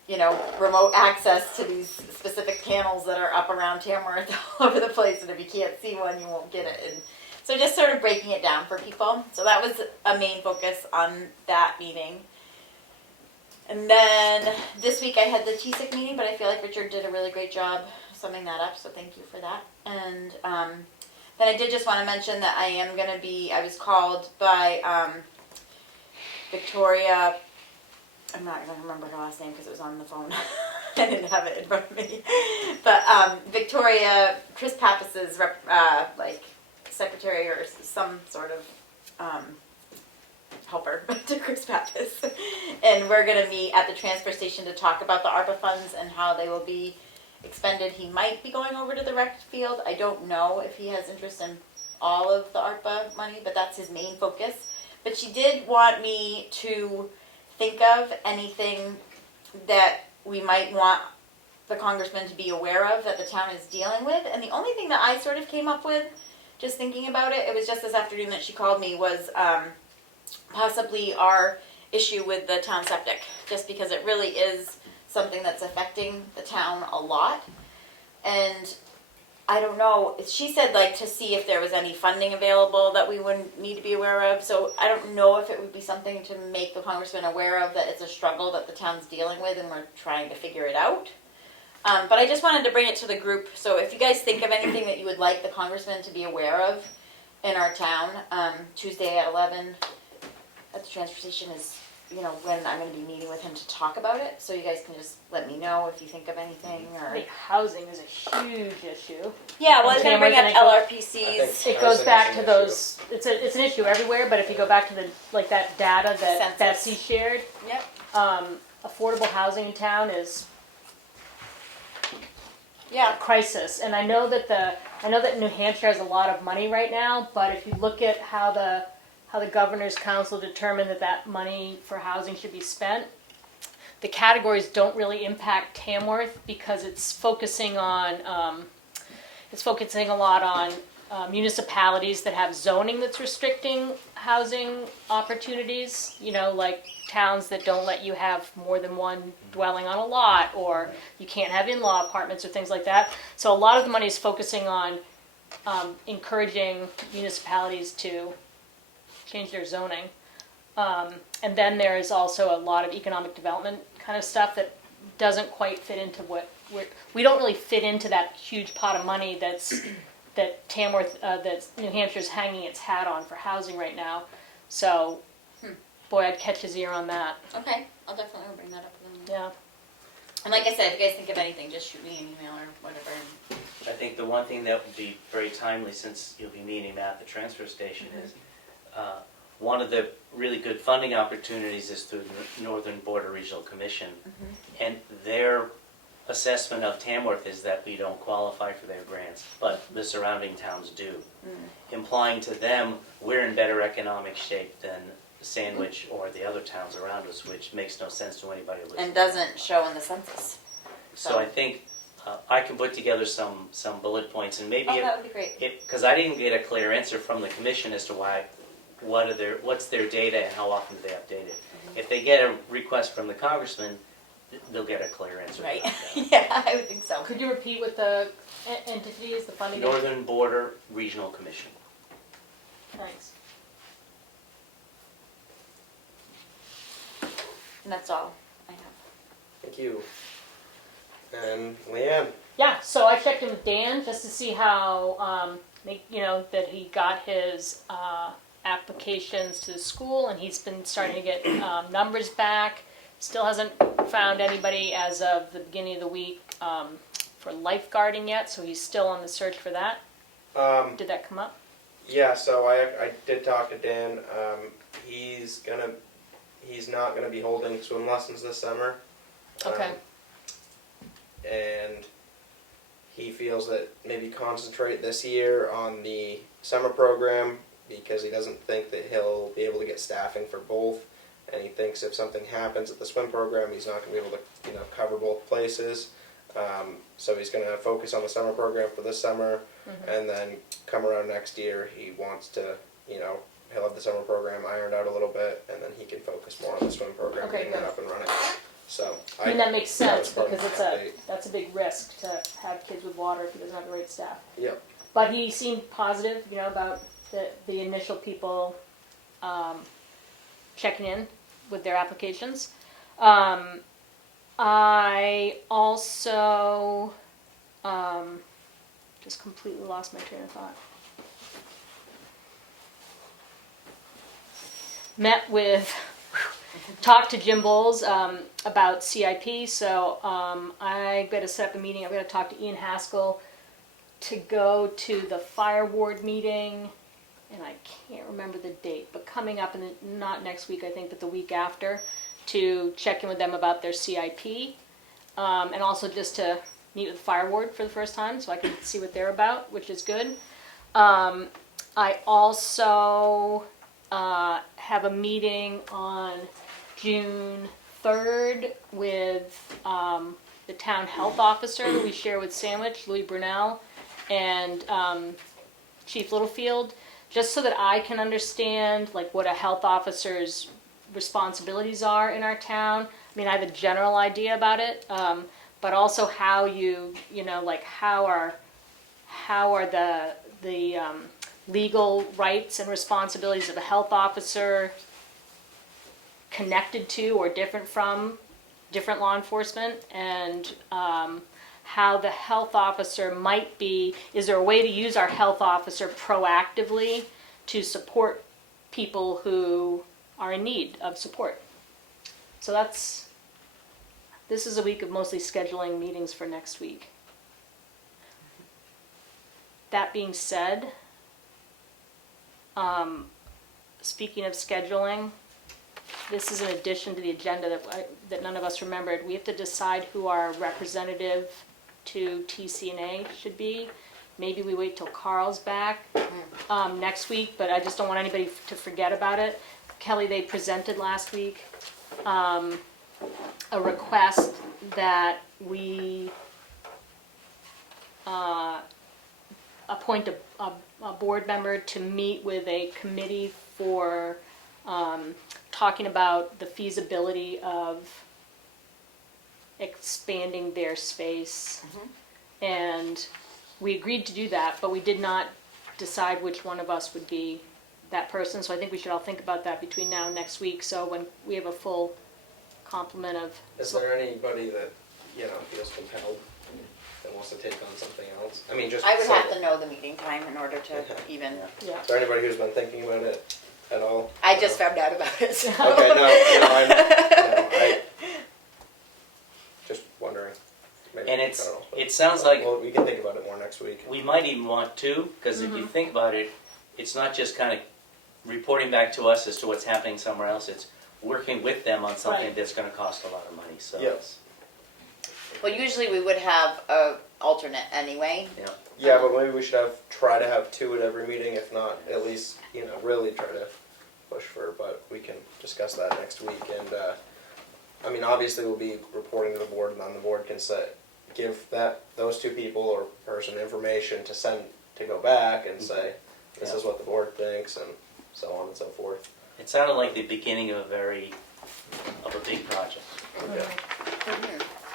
you know, remote access to these specific panels that are up around Tamworth all over the place. And if you can't see one, you won't get it. And so just sort of breaking it down for people. So that was a main focus on that meeting. And then this week I had the TSIC meeting, but I feel like Richard did a really great job summing that up, so thank you for that. And then I did just want to mention that I was called by Victoria, I'm not going to remember her last name because it was on the phone. I didn't have it in front of me. But Victoria, Chris Pappas's secretary or some sort of helper to Chris Pappas. And we're going to meet at the transfer station to talk about the ARPA funds and how they will be expended. He might be going over to the rec field. I don't know if he has interest in all of the ARPA money, but that's his main focus. But she did want me to think of anything that we might want the congressman to be aware of that the town is dealing with. And the only thing that I sort of came up with, just thinking about it, it was just this afternoon that she called me, was possibly our issue with the town septic, just because it really is something that's affecting the town a lot. And I don't know, she said like to see if there was any funding available that we wouldn't need to be aware of. So I don't know if it would be something to make the congressman aware of, that it's a struggle that the town's dealing with and we're trying to figure it out. But I just wanted to bring it to the group. So if you guys think of anything that you would like the congressman to be aware of in our town, Tuesday at 11 at the transfer station is, you know, when I'm going to be meeting with him to talk about it. So you guys can just let me know if you think of anything. Or I think housing is a huge issue. yeah, well, I was going to bring up Tamworth, LRPCs. It goes back to those. It's an issue everywhere. But if you go back to that data that Census. Betsy shared, Yep. affordable housing in town is Yeah. a crisis. And I know that New Hampshire has a lot of money right now. But if you look at how the Governor's Council determined that money for housing should be spent, the categories don't really impact Tamworth because it's focusing on a lot on municipalities that have zoning that's restricting housing opportunities. You know, like towns that don't let you have more than one dwelling on a lot, or you can't have in-law apartments or things like that. So a lot of the money is focusing on encouraging municipalities to change their zoning. And then there is also a lot of economic development kind of stuff that doesn't quite fit into we don't really fit into that huge pot of money that Tamworth, that New Hampshire's hanging its hat on for housing right now. So, boy, I'd catch his ear on that. Okay, I'll definitely bring that up with them. Yeah. And like I said, if you guys think of anything, just shoot me an email or whatever. I think the one thing that would be very timely, since you'll be meeting him at the transfer station, is one of the really good funding opportunities is through the Northern Border Regional Commission. And their assessment of Tamworth is that we don't qualify for their grants, but the surrounding towns do. Implying to them, we're in better economic shape than Sandwich or the other towns around us, which makes no sense to anybody who lives in And doesn't show in the census. So I think I can put together some bullet points, and maybe Oh, that would be great. because I didn't get a clear answer from the commission as to what's their data and how often do they update it. If they get a request from the congressman, they'll get a clear answer. Right? about that. Yeah, I would think so. Could you repeat what the entity is, the funding? Northern Border Regional Commission. Thanks. And that's all I have. Thank you. And Leanne. Yeah, so I checked in with Dan just to see how, that he got his applications to the school, and he's been starting to get numbers back. Still hasn't found anybody as of the beginning of the week for lifeguarding yet, so he's still on the search for that. Did that come up? Yeah, so I did talk to Dan. He's not gonna be holding swim lessons this summer. Okay. And he feels that maybe concentrate this year on the summer program because he doesn't think that he'll be able to get staffing for both. And he thinks if something happens at the swim program, he's not going to be able to, cover both places. So he's going to focus on the summer program for this summer, and then come around next year, he wants to, he'll have the summer program ironed out a little bit, and then he can focus more on the swim program, Okay, getting that good. up and running. So I mean, that makes sense that was because part of the update. that's a big risk to have kids with water if he doesn't have the right staff. Yep. But he seemed positive, about the initial people checking in with their applications. I also just completely lost my train of thought. Talked to Jim Bowles about CIP, so I got to set up a meeting. I've got to talk to Ian Haskell to go to the fire ward meeting, and I can't remember the date, but coming up, not next week I think, but the week after, to check in with them about their CIP, and also just to meet with the fire ward for the first time so I can see what they're about, which is good. I also have a meeting on June 3rd with the town health officer who we share with Sandwich, Louis Brunel, and Chief Littlefield, just so that I can understand like what a health officer's responsibilities are in our town. I mean, I have a general idea about it, but also how how are the legal rights and responsibilities of a health officer connected to or different from different law enforcement, and how the health officer might be, is there a way to use our health officer proactively to support people who are in need of support. So this is a week of mostly scheduling meetings for next week. That being said, speaking of scheduling, this is an addition to the agenda that none of us remembered. We have to decide who our representative to TCNA should be. Maybe we wait till Carl's back next week, but I just don't want anybody to forget about it. Kelly, they presented last week a request that we appoint a board member to meet with a committee for talking about the feasibility of expanding their space. And we agreed to do that, but we did not decide which one of us would be that person. So I think we should all think about that between now and next week. So when we have a full complement of... Is there anybody that, feels compelled that wants to take on something else? I mean, just... I would have to know the meeting time in order to even... Yeah. Is there anybody who's been thinking about it at all? I just found out about it, so... Okay, I just wondering. Maybe, And I don't know, but- it sounds like Well, we can think about it more next week. we might even want to, because if you think about it, it's not just kind of reporting back to us as to what's happening somewhere else. It's working with them on something Right. that's going to cost a lot of money. So Yes. Well, usually we would have a alternate anyway. Yeah, but maybe we should try to have 2 at every meeting, if not at least, really try to push for. But we can discuss that next week. And I mean, obviously, we'll be reporting to the board, and then the board can give those 2 people or person information to send to go back and say, this is what the board thinks, and so on and so forth. it sounded like the beginning of a big project. Okay.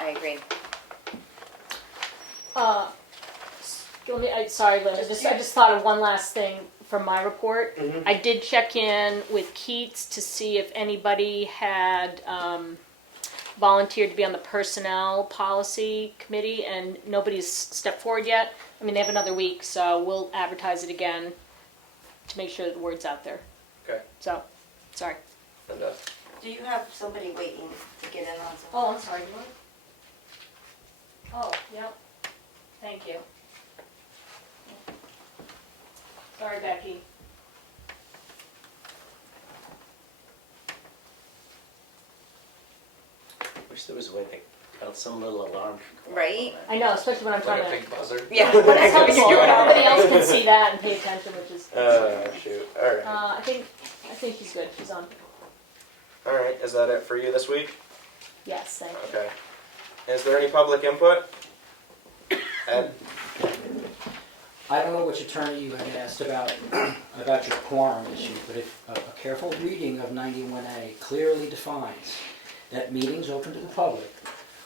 I agree. Sorry, Lynn, I just thought of one last thing from my report. Mhm. I did check in with Keats to see if anybody had volunteered to be on the personnel policy committee, and nobody's stepped forward yet. I mean, they have another week, so we'll advertise it again to make sure that the word's out there. Okay. So, sorry. And, Do you have somebody waiting to get in on something? Oh, I'm sorry, what? Oh, yep. Thank you. Sorry, Becky. Wish there was a way to got some little alarm. Right? I know, especially when I'm trying to. buzzer. Yeah. But it's helpful. Nobody else can see that and pay attention, which is. Shoot. All right. I think she's good. She's on. All right. Is that it for you this week? Yes, thank you. Okay. Is there any public input? Ed? I don't know which attorney you had asked about your quorum issue, but if a careful reading of 91A clearly defines that meetings open to the public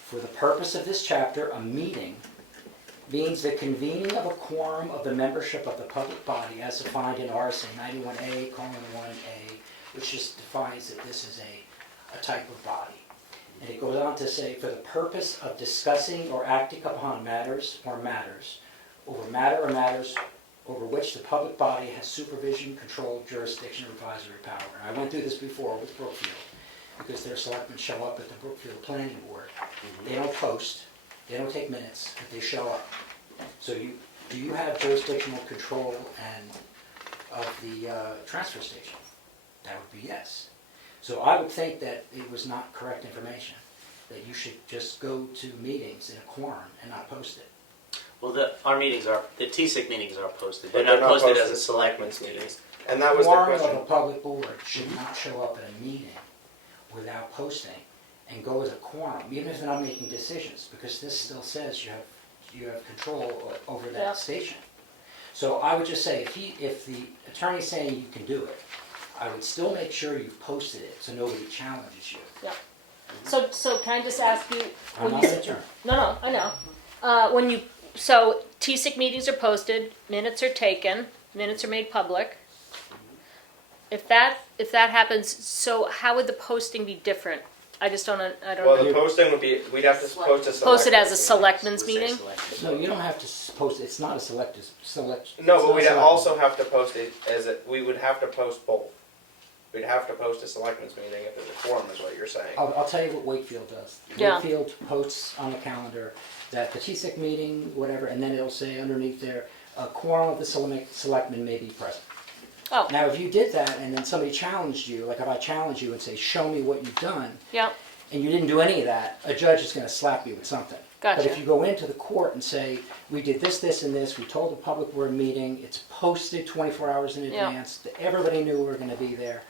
for the purpose of this chapter, a meeting means the convening of a quorum of the membership of the public body as defined in RSA 91A:1A, which just defines that this is a type of body. And it goes on to say, for the purpose of discussing or acting upon matters over matters over which the public body has supervision, control, jurisdiction, or advisory power. And I went through this before with Brookfield, because their selectmen show up at the Brookfield Planning Board. They don't post, they don't take minutes, but they show up. So do you have jurisdictional control of the transfer station? That would be yes. So I would think that it was not correct information, that you should just go to meetings in a quorum and not post it. Well, the TSIC meetings are posted. But They're not posted as a selectmen's meeting. And that was the Quorum of question. a public board should not show up at a meeting without posting and go as a quorum, even if they're not making decisions, because this still says you have control over that Yeah. station. So I would just say, if the attorney's saying you can do it, I would still make sure you've posted it so nobody challenges you. So can I just ask you? I'm when not you an s- attorney. No, I know. So TSIC meetings are posted, minutes are taken, minutes are made public. If that happens, so how would the posting be different? I just don't. I don't Well, know. the posting would be, we'd have to post a Post it as a selectmen's selectmen's Would say meeting. selectmen. No, you don't have to post, it's not a select. No, but we'd also have to post it we would have to post both. We'd have to post a selectmen's meeting if there's a quorum, is what you're saying. I'll tell you what Wakefield does. Yeah. Wakefield posts on the calendar that the TSIC meeting, whatever, and then it'll say underneath there, a quorum of the selectmen may be present. Oh. Now, if you did that and then somebody challenged you, like if I challenge you and say, show me what you've done, Yeah. and you didn't do any of that, a judge is going to slap you with something. But Gotcha. if you go into the court and say, we did this, this, and this, we told the public we're meeting, it's posted 24 hours in Yeah. advance, everybody knew we were going to be there,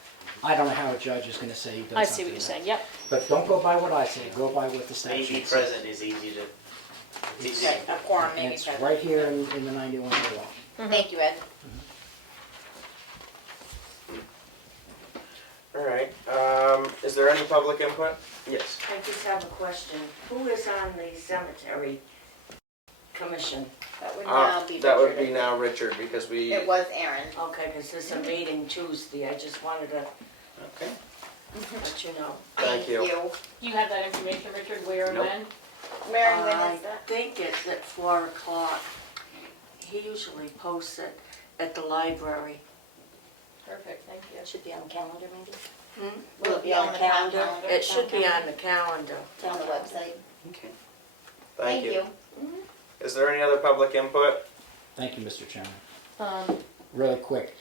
I don't know how a judge is going to say you've done I something. see what you're else. saying. Yep. But don't go by what I say, go by what the statute Maybe says. present is easy to. It's easy. Right, a quorum And maybe it's present. right here in the 91 law. Thank you, Ed. All right. Is there any public input? Yes. I just have a question. Who is on the cemetery commission? That would now be That would Richard. be now Richard, because we. It was Aaron. Okay, because there's a meeting Tuesday. I just wanted to Okay. let you know. Thank you. You have that information, Richard. Where and Nope. when? Mary, when I is that? think it's at 4 o'clock. He usually posts it at the library. Perfect. Thank you. It should be on the calendar, maybe? Will it be on the calendar? It should be on the calendar. It's on the website. Okay. Thank you. Is there any other public input? Thank you, Mr. Chairman. Um, Really quick.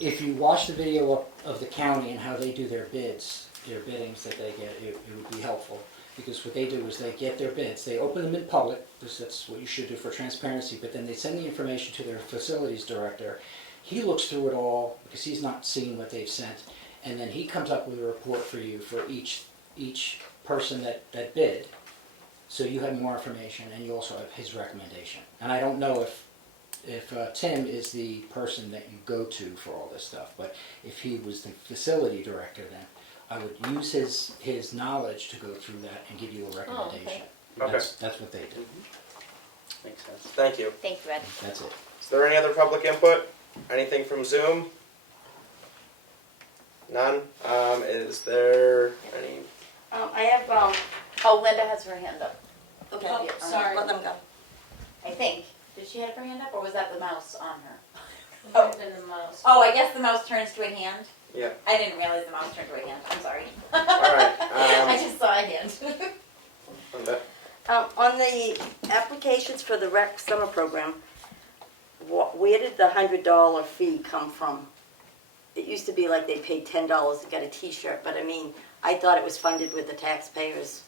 if you watch the video of the county and how they do their bids, their biddings that they get, it would be helpful. Because what they do is they get their bids, they open them in public, because that's what you should do for transparency, but then they send the information to their facilities director. He looks through it all, because he's not seeing what they've sent, and then he comes up with a report for you for each person that bid. So you have more information, and you also have his recommendation. And I don't know if Tim is the person that you go to for all this stuff, but if he was the facility director, then I would use his knowledge to go through that and give you a recommendation. Okay. That's what they do. Makes sense. Thank you. Thank you, Ed. That's it. Is there any other public input? Anything from Zoom? None? Is there any? I have, Oh, Linda has her hand up, okay, Oh, yeah, sorry. let them go. I think. Did she have her hand up, or was that the mouse on her? Oh. The mouse. Oh, I guess the mouse turns to a hand. Yeah. I didn't realize the mouse turned to a hand. I'm sorry. All right. I just saw a hand. Linda? On the applications for the rec summer program, where did the $100 fee come from? It used to be like they paid $10 to get a T-shirt, but I mean, I thought it was funded with the taxpayers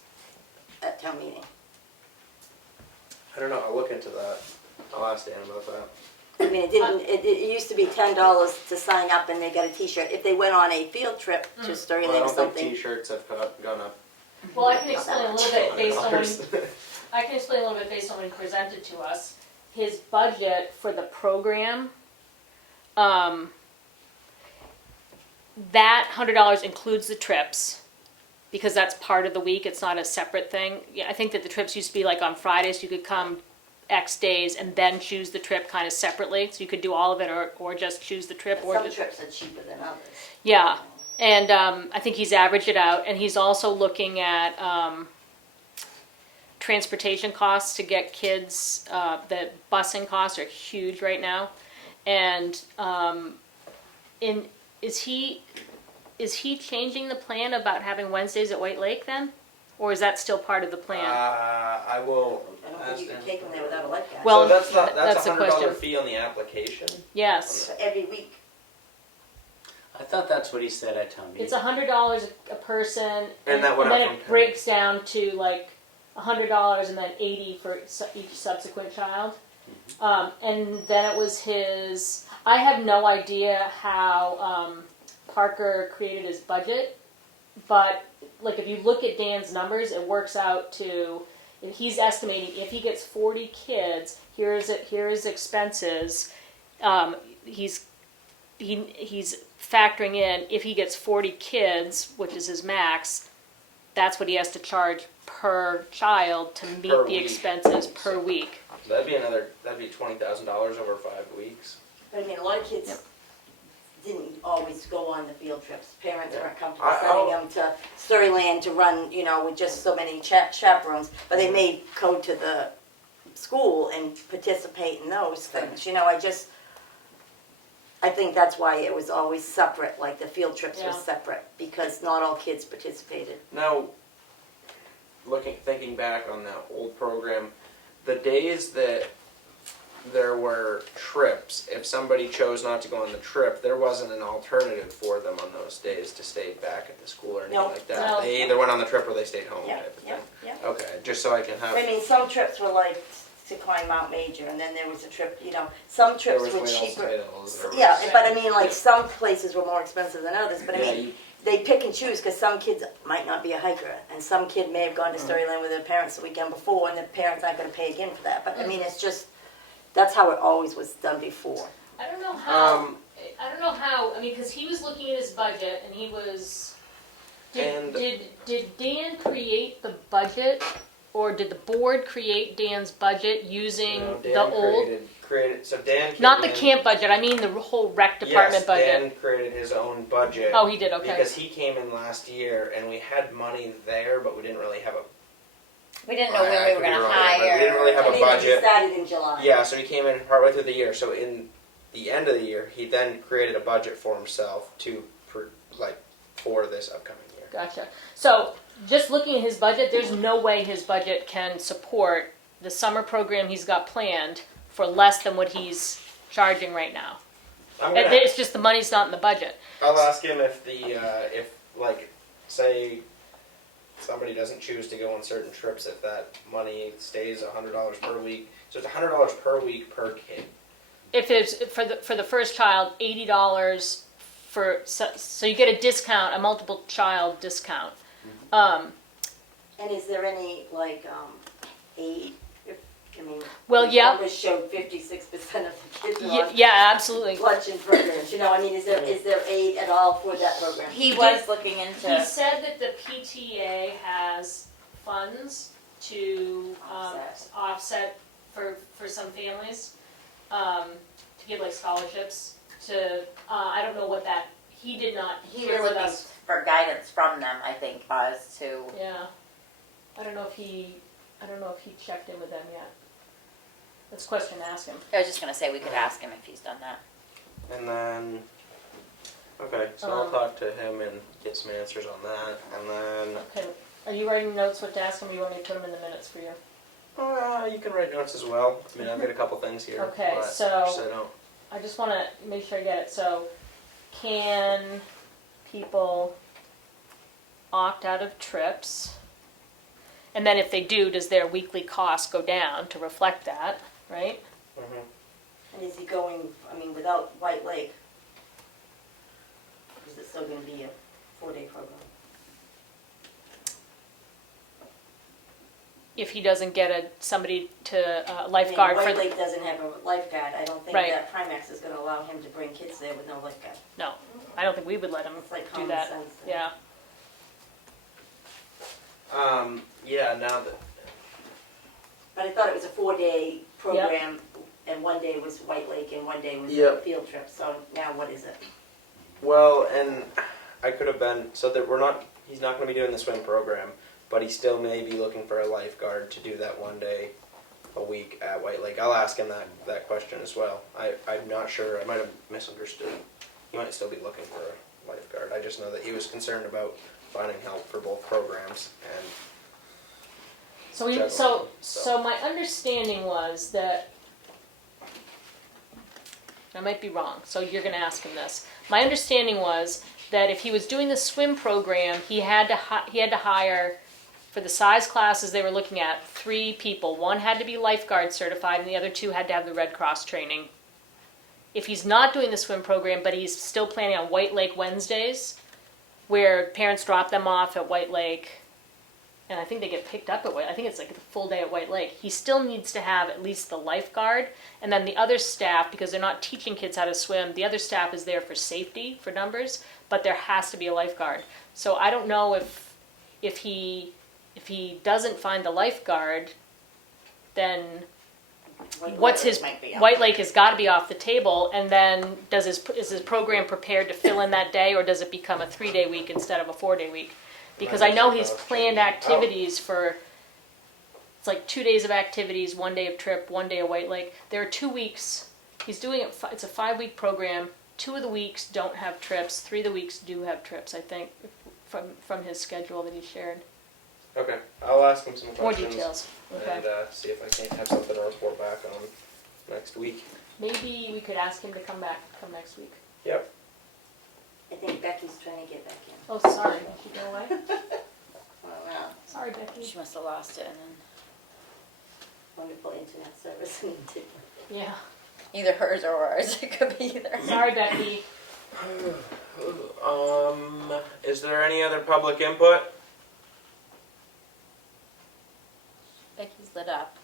at town meeting. I don't know. I'll look into that. I'll ask Dan about that. I mean, it didn't. It used to be $10 to sign up and they got a T-shirt. If they went on a field trip to Story Well, I Lake or don't think something. T-shirts have gone up. Well, I can explain a little bit based on when, $100. I can explain a little bit based on when he presented to us. His budget for the program, that $100 includes the trips, because that's part of the week, it's not a separate thing. Yeah, I think that the trips used to be like on Fridays, you could come X days and then choose the trip kind of separately, so you could do all of it or just choose the trip. Or Some just, trips are cheaper than others. yeah, and I think he's averaged it out, and he's also looking at transportation costs to get kids. The busing costs are huge right now, and is he changing the plan about having Wednesdays at White Lake then, or is that still part of the plan? I will. I don't ask think you can Dan. take them there without a life jacket. Well, so that's that's a the $100 question. fee on the application. Yes, For every week. I thought that's what he said at town meeting. it's $100 a person, And that went then up from it 10. breaks down to like $100 and then $80 for each subsequent child. And then it was his. I have no idea how Parker created his budget, but like if you look at Dan's numbers, it works out to. He's estimating if he gets 40 kids, here's expenses. He's factoring in if he gets 40 kids, which is his max. That's what he has to charge per child to meet Per the week. expenses per week. So that'd be $20,000 over 5 weeks. But I mean, a lot of kids didn't always go on the field trips. Parents weren't comfortable I'll- sending them to Storyland to run, with just so many chaperones. But they may go to the school and participate in those things. I think that's why it was always separate, like the field trips were Yeah. separate, because not all kids participated. Now, thinking back on that old program, the days that there were trips, if somebody chose not to go on the trip, there wasn't an alternative for them on those days to stay back at the school or anything No. like that. No. They either went on the trip or they stayed home Yeah, type of yeah, thing. yeah. Okay, just so I can have. I mean, some trips were like to climb Mount Major, and then there was a trip, some there trips was were Whales cheaper. Tales, there was- Yeah, but I mean, like, Yeah. some places were more expensive than others, but I Yeah, mean, they pick and choose, because some kids might not be a hiker, and some kid may have gone to Storyland with their parents the weekend before, and the parents aren't gonna pay again for that, but I mean, it's just, that's how it always was done before. I don't know how. Um, I mean, because he was looking at his budget and he was. And- Did Dan create the budget, or did the board create Dan's budget using you know, the Dan old? created. So Dan. Came Not the in- camp budget. I mean the whole rec department yes, budget. Dan created his own budget. Oh, he did. Okay. Because he came in last year and we had money there, but we didn't really have a. We didn't know when we I were could be gonna wrong, hire. but we didn't really have I a mean, it budget. started in July. Yeah, so he came in partway through the year. So in the end of the year, he then created a budget for himself for this upcoming year. Gotcha. So just looking at his budget, there's no way his budget can support the summer program he's got planned for less than what he's charging right now. I'm And gonna, it's just the money's not in the budget. I'll ask him if say somebody doesn't choose to go on certain trips, if that money stays $100 per week. So it's $100 per week per kid. If it's for the first child, $80 so you get a discount, a multiple child discount. And is there any, like, aid? Well, yeah. Numbers showed 56% of the kids are on Yeah, absolutely. luncheon programs, I mean, is there aid at all for that program? He was looking into. He said that the PTA has funds to offset for some families, to give like scholarships to, I don't know what that, he did not He share was with looking us. for guidance from them, I think, as to. Yeah. I don't know if he checked in with them yet. That's a question to ask him. I was just gonna say we could ask him if he's done that. And then, okay, so I'll talk to him and get some answers on that. And then, Okay, are you writing notes what to ask him, or you want me to put them in the minutes for you? you can write notes as well. I mean, I've got a couple things here. Okay, but so- just so I don't. I just want to make sure I get it. So, can people opt out of trips? And then if they do, does their weekly cost go down to reflect that, right? Mhm. And is he going, without White Lake? Is it still gonna be a 4-day program? If he doesn't get somebody to lifeguard White for Lake doesn't have a lifeguard, I don't think Right. that Primax is gonna allow him to bring kids there with no lifeguard. no, I don't think we would let him It's like do common that. sense. Yeah. Yeah. Now that. But I thought it was a 4-day program, and 1 day was White Lake and 1 day was a Yep. field trip, so now what is it? Well, and I could have been so that he's not going to be doing the swim program, but he still may be looking for a lifeguard to do that 1 day a week at White Lake. I'll ask him that question as well. I'm not sure. I might have misunderstood. He might still be looking for a lifeguard. I just know that he was concerned about finding help for both programs. And So my understanding was that, I might be wrong, so you're going to ask him this. My understanding was that if he was doing the swim program, he had to hire, for the size classes they were looking at, 3 people. One had to be lifeguard certified, and the other 2 had to have the Red Cross training. If he's not doing the swim program, but he's still planning on White Lake Wednesdays, where parents drop them off at White Lake, and I think they get picked up at White. I think it's like a full day at White Lake. He still needs to have at least the lifeguard, and then the other staff, because they're not teaching kids how to swim, the other staff is there for safety, for numbers, but there has to be a lifeguard. So I don't know if he doesn't find the lifeguard, then White Lake has got to be off the table, and then is his program prepared to fill in that day, or does it become a 3-day week instead of a 4-day week? Because I know he's planned activities for, it's like 2 days of activities, 1 day of trip, 1 day of White Lake. There are 2 weeks, he's doing it, it's a 5-week program. 2 of the weeks don't have trips, 3 of the weeks do have trips, I think, from his schedule that he shared. okay, I'll ask him some More questions. details, okay. And see if I can't have something to report back on next week. Maybe we could ask him to come next week. Yep. I think Becky's trying to get back in. Oh, sorry, did she go away? Wow, Sorry, Becky. She must have lost it, and then wonderful internet service. Yeah, either hers or ours. It could be either. sorry, Becky. Is there any other public input? Becky's lit up.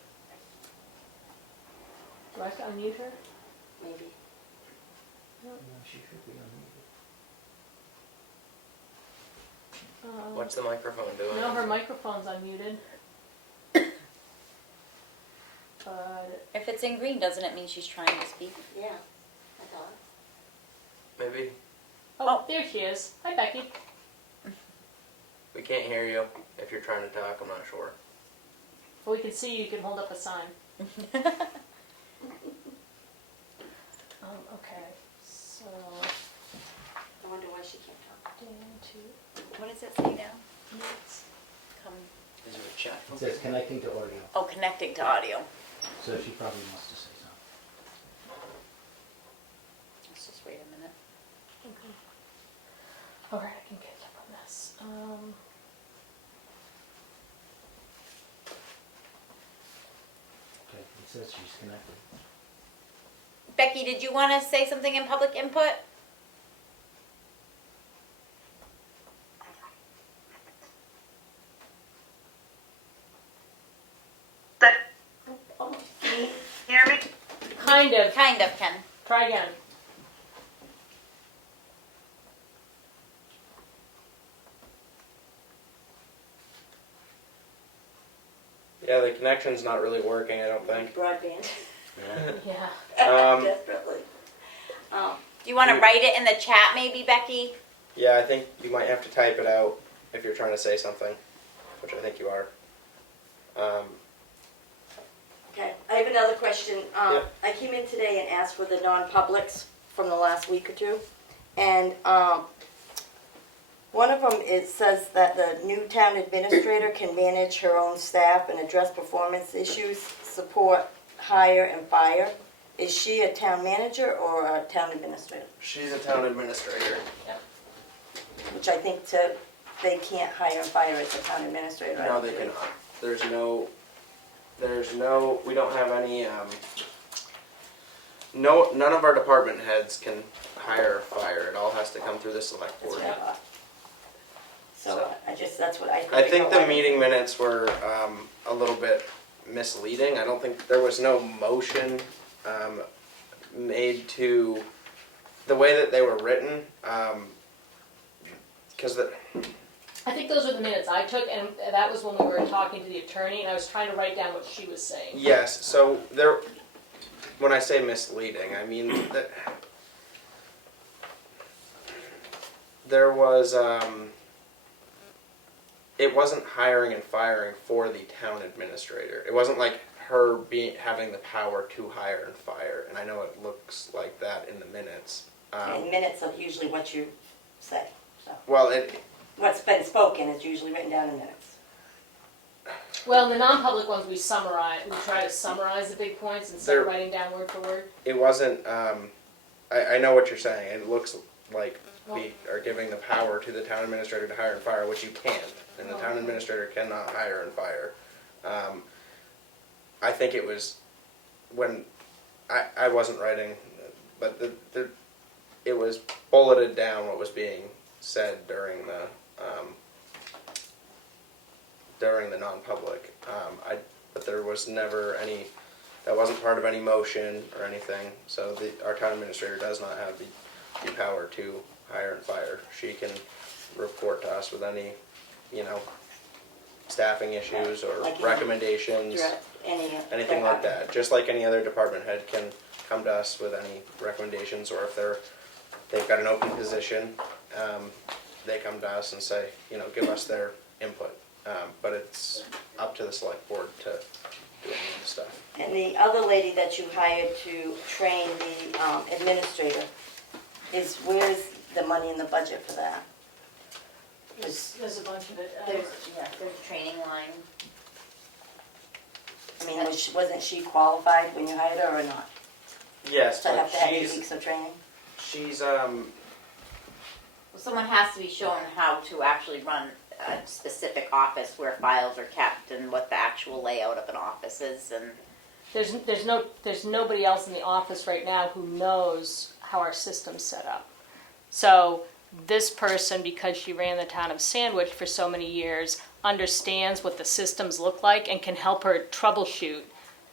Do I have to unmute her? Maybe. No, she should be unmuted. What's the microphone doing? No, her microphone's unmuted. But If it's in green, doesn't it mean she's trying to speak? Yeah, I thought. Maybe. oh, there she is. Hi, Becky. We can't hear you if you're trying to talk, I'm not sure. Well, we can see you can hold up a sign. Okay, so I wonder why she can't talk. down to What does it say now? minutes. Come. Is there a chat? It says connecting to audio, Oh, connecting to audio. so she probably wants to say something. This is weird. All right, I can catch up on this. Okay, it says she's connected. Becky, did you want to say something in public input? Can you hear me? Kind of. Kind of, Ken. Try again. Yeah, the connection's not really working, I don't think. Broadband. Yeah. Desperately. Do you want to write it in the chat maybe, Becky? Yeah, I think you might have to type it out if you're trying to say something, which I think you are. Okay, I have another question. Yep. I came in today and asked for the non-publics from the last week or two. And one of them, it says that the new town administrator can manage her own staff and address performance issues, support, hire, and fire. Is she a town manager or a town administrator? She's a town administrator. Which I think they can't hire and fire as a town administrator. I No, don't they think. cannot. We don't have any, none of our department heads can hire or fire. It all has to come through the select That's board. what I thought. So that's what I I think know the why- meeting minutes were a little bit misleading. I don't think there was no motion made to the way that they were written, because I think those were the minutes I took, and that was when we were talking to the attorney, and I was trying to write down what she was saying. yes. So when I say misleading, I mean that there was it wasn't hiring and firing for the town administrator. It wasn't like her having the power to hire and fire. And I know it looks like that in the minutes. And minutes are usually what you say. So Well, what's been spoken is usually written down in minutes. Well, the non-public ones we summarize, we try to summarize the big points instead of There- writing down word for word. it wasn't. I know what you're saying. It looks like we are giving the power to the town administrator to hire and fire, which you can't. And the town administrator cannot hire and fire. I think it was when I wasn't writing, but it was bulleted down what was being said during the non-public. But there was never any. That wasn't part of any motion or anything. So our town administrator does not have the power to hire and fire. She can report to us with any, staffing issues or Like recommendations, anything like that. Just like any other department head can come to us with any recommendations, or if they've got an open position, they come to us and say, give us their input. But it's up to the select board to do any of the stuff. And the other lady that you hired to train the administrator, where's the money in the budget for that? There's a bunch of it. There's a training line. I mean, wasn't she qualified when you hired her or not? Yes, To but have 2 weeks of training? she's Well, someone has to be shown how to actually run a specific office where files are kept and what the actual layout of an office is, and There's nobody else in the office right now who knows how our system's set up. So this person, because she ran the town of Sandwich for so many years, understands what the systems look like and can help her troubleshoot.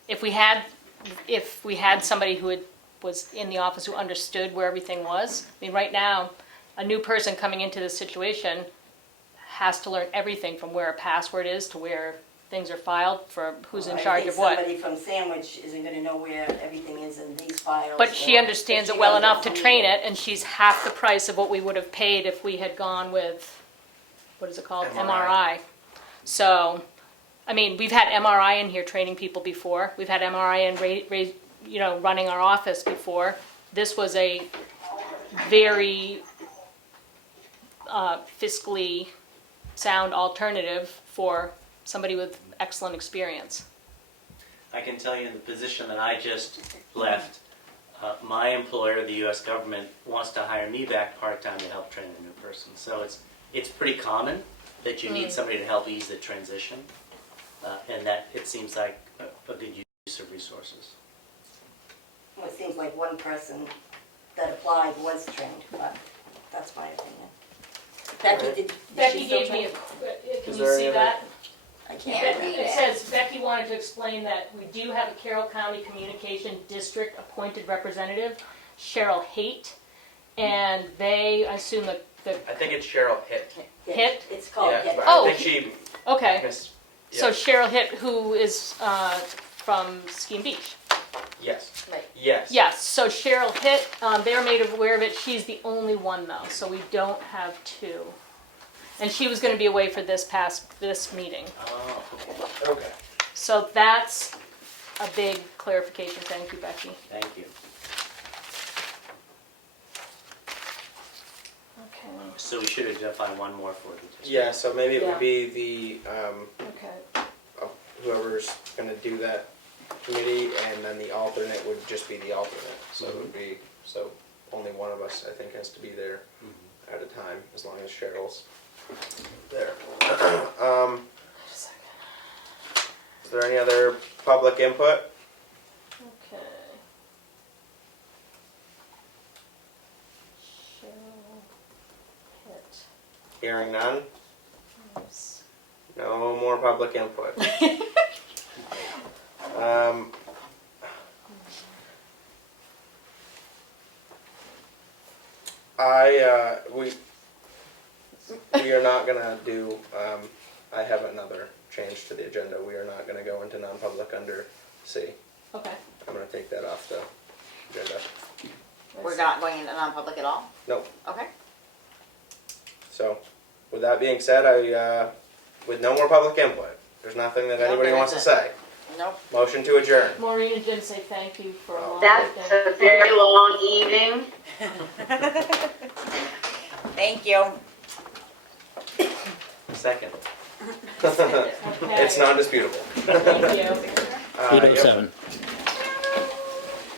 If we had somebody who was in the office who understood where everything was, I mean, right now, a new person coming into this situation has to learn everything from where a password is to where things are filed for who's in charge of what. I think somebody from Sandwich isn't going to know where everything is in these files. But she or understands if it she well doesn't enough to know train either. it, and she's half the price of what we would have paid if we had gone with, what is it called? MRI. So, I mean, we've had MRI in here training people before. We've had MRI in, running our office before. This was a very fiscally sound alternative for somebody with excellent experience. I can tell you in the position that I just left, my employer, the US government, wants to hire me back part-time to help train a new person. So it's pretty common that you need somebody to help ease the transition, and that it seems like a good use of resources. Well, it seems like one person that applied was trained, but that's my opinion. Becky, did Becky she still gave me train? can Is you there see any that? I can't read It it. says Becky wanted to explain that we do have a Carroll County Communication District appointed representative, Cheryl Haight, and they, I assume the I think it's Cheryl Hitt. Hit? It's called Yeah, hit. but Oh. I think she okay. missed. So Yeah. Cheryl Hitt, who is from Skeem Beach. Yes. Right. Yes. Yes, so Cheryl Hitt, they're made aware of it. She's the only one though, so we don't have two. And she was going to be away for this meeting. Oh, okay. Okay. So that's a big clarification. Thank you, Becky. Thank you. Okay. So we should identify one more for the district. Yeah. So maybe it Yeah. would be the Okay. whoever's going to do that committee, and then the alternate would just be the alternate. So it would be only one of us, I think, has to be there at a time, as long as Cheryl's there. Is there any other public input? Okay. Cheryl Hitt. Hearing none. Yes. No more public input. We are not gonna do, I have another change to the agenda. We are not gonna go into non-public under C. Okay. I'm gonna take that off the agenda. We're not going into non-public at all? Nope. Okay. So, with that being said, with no more public input, there's nothing that Nope, anybody there wants to isn't. say. Nope. Motion to adjourn. Maureen and Jim say thank you for a long That's day. a very long evening. Thank you. Second. It's non-disputable. Thank you. Yep. 8:07.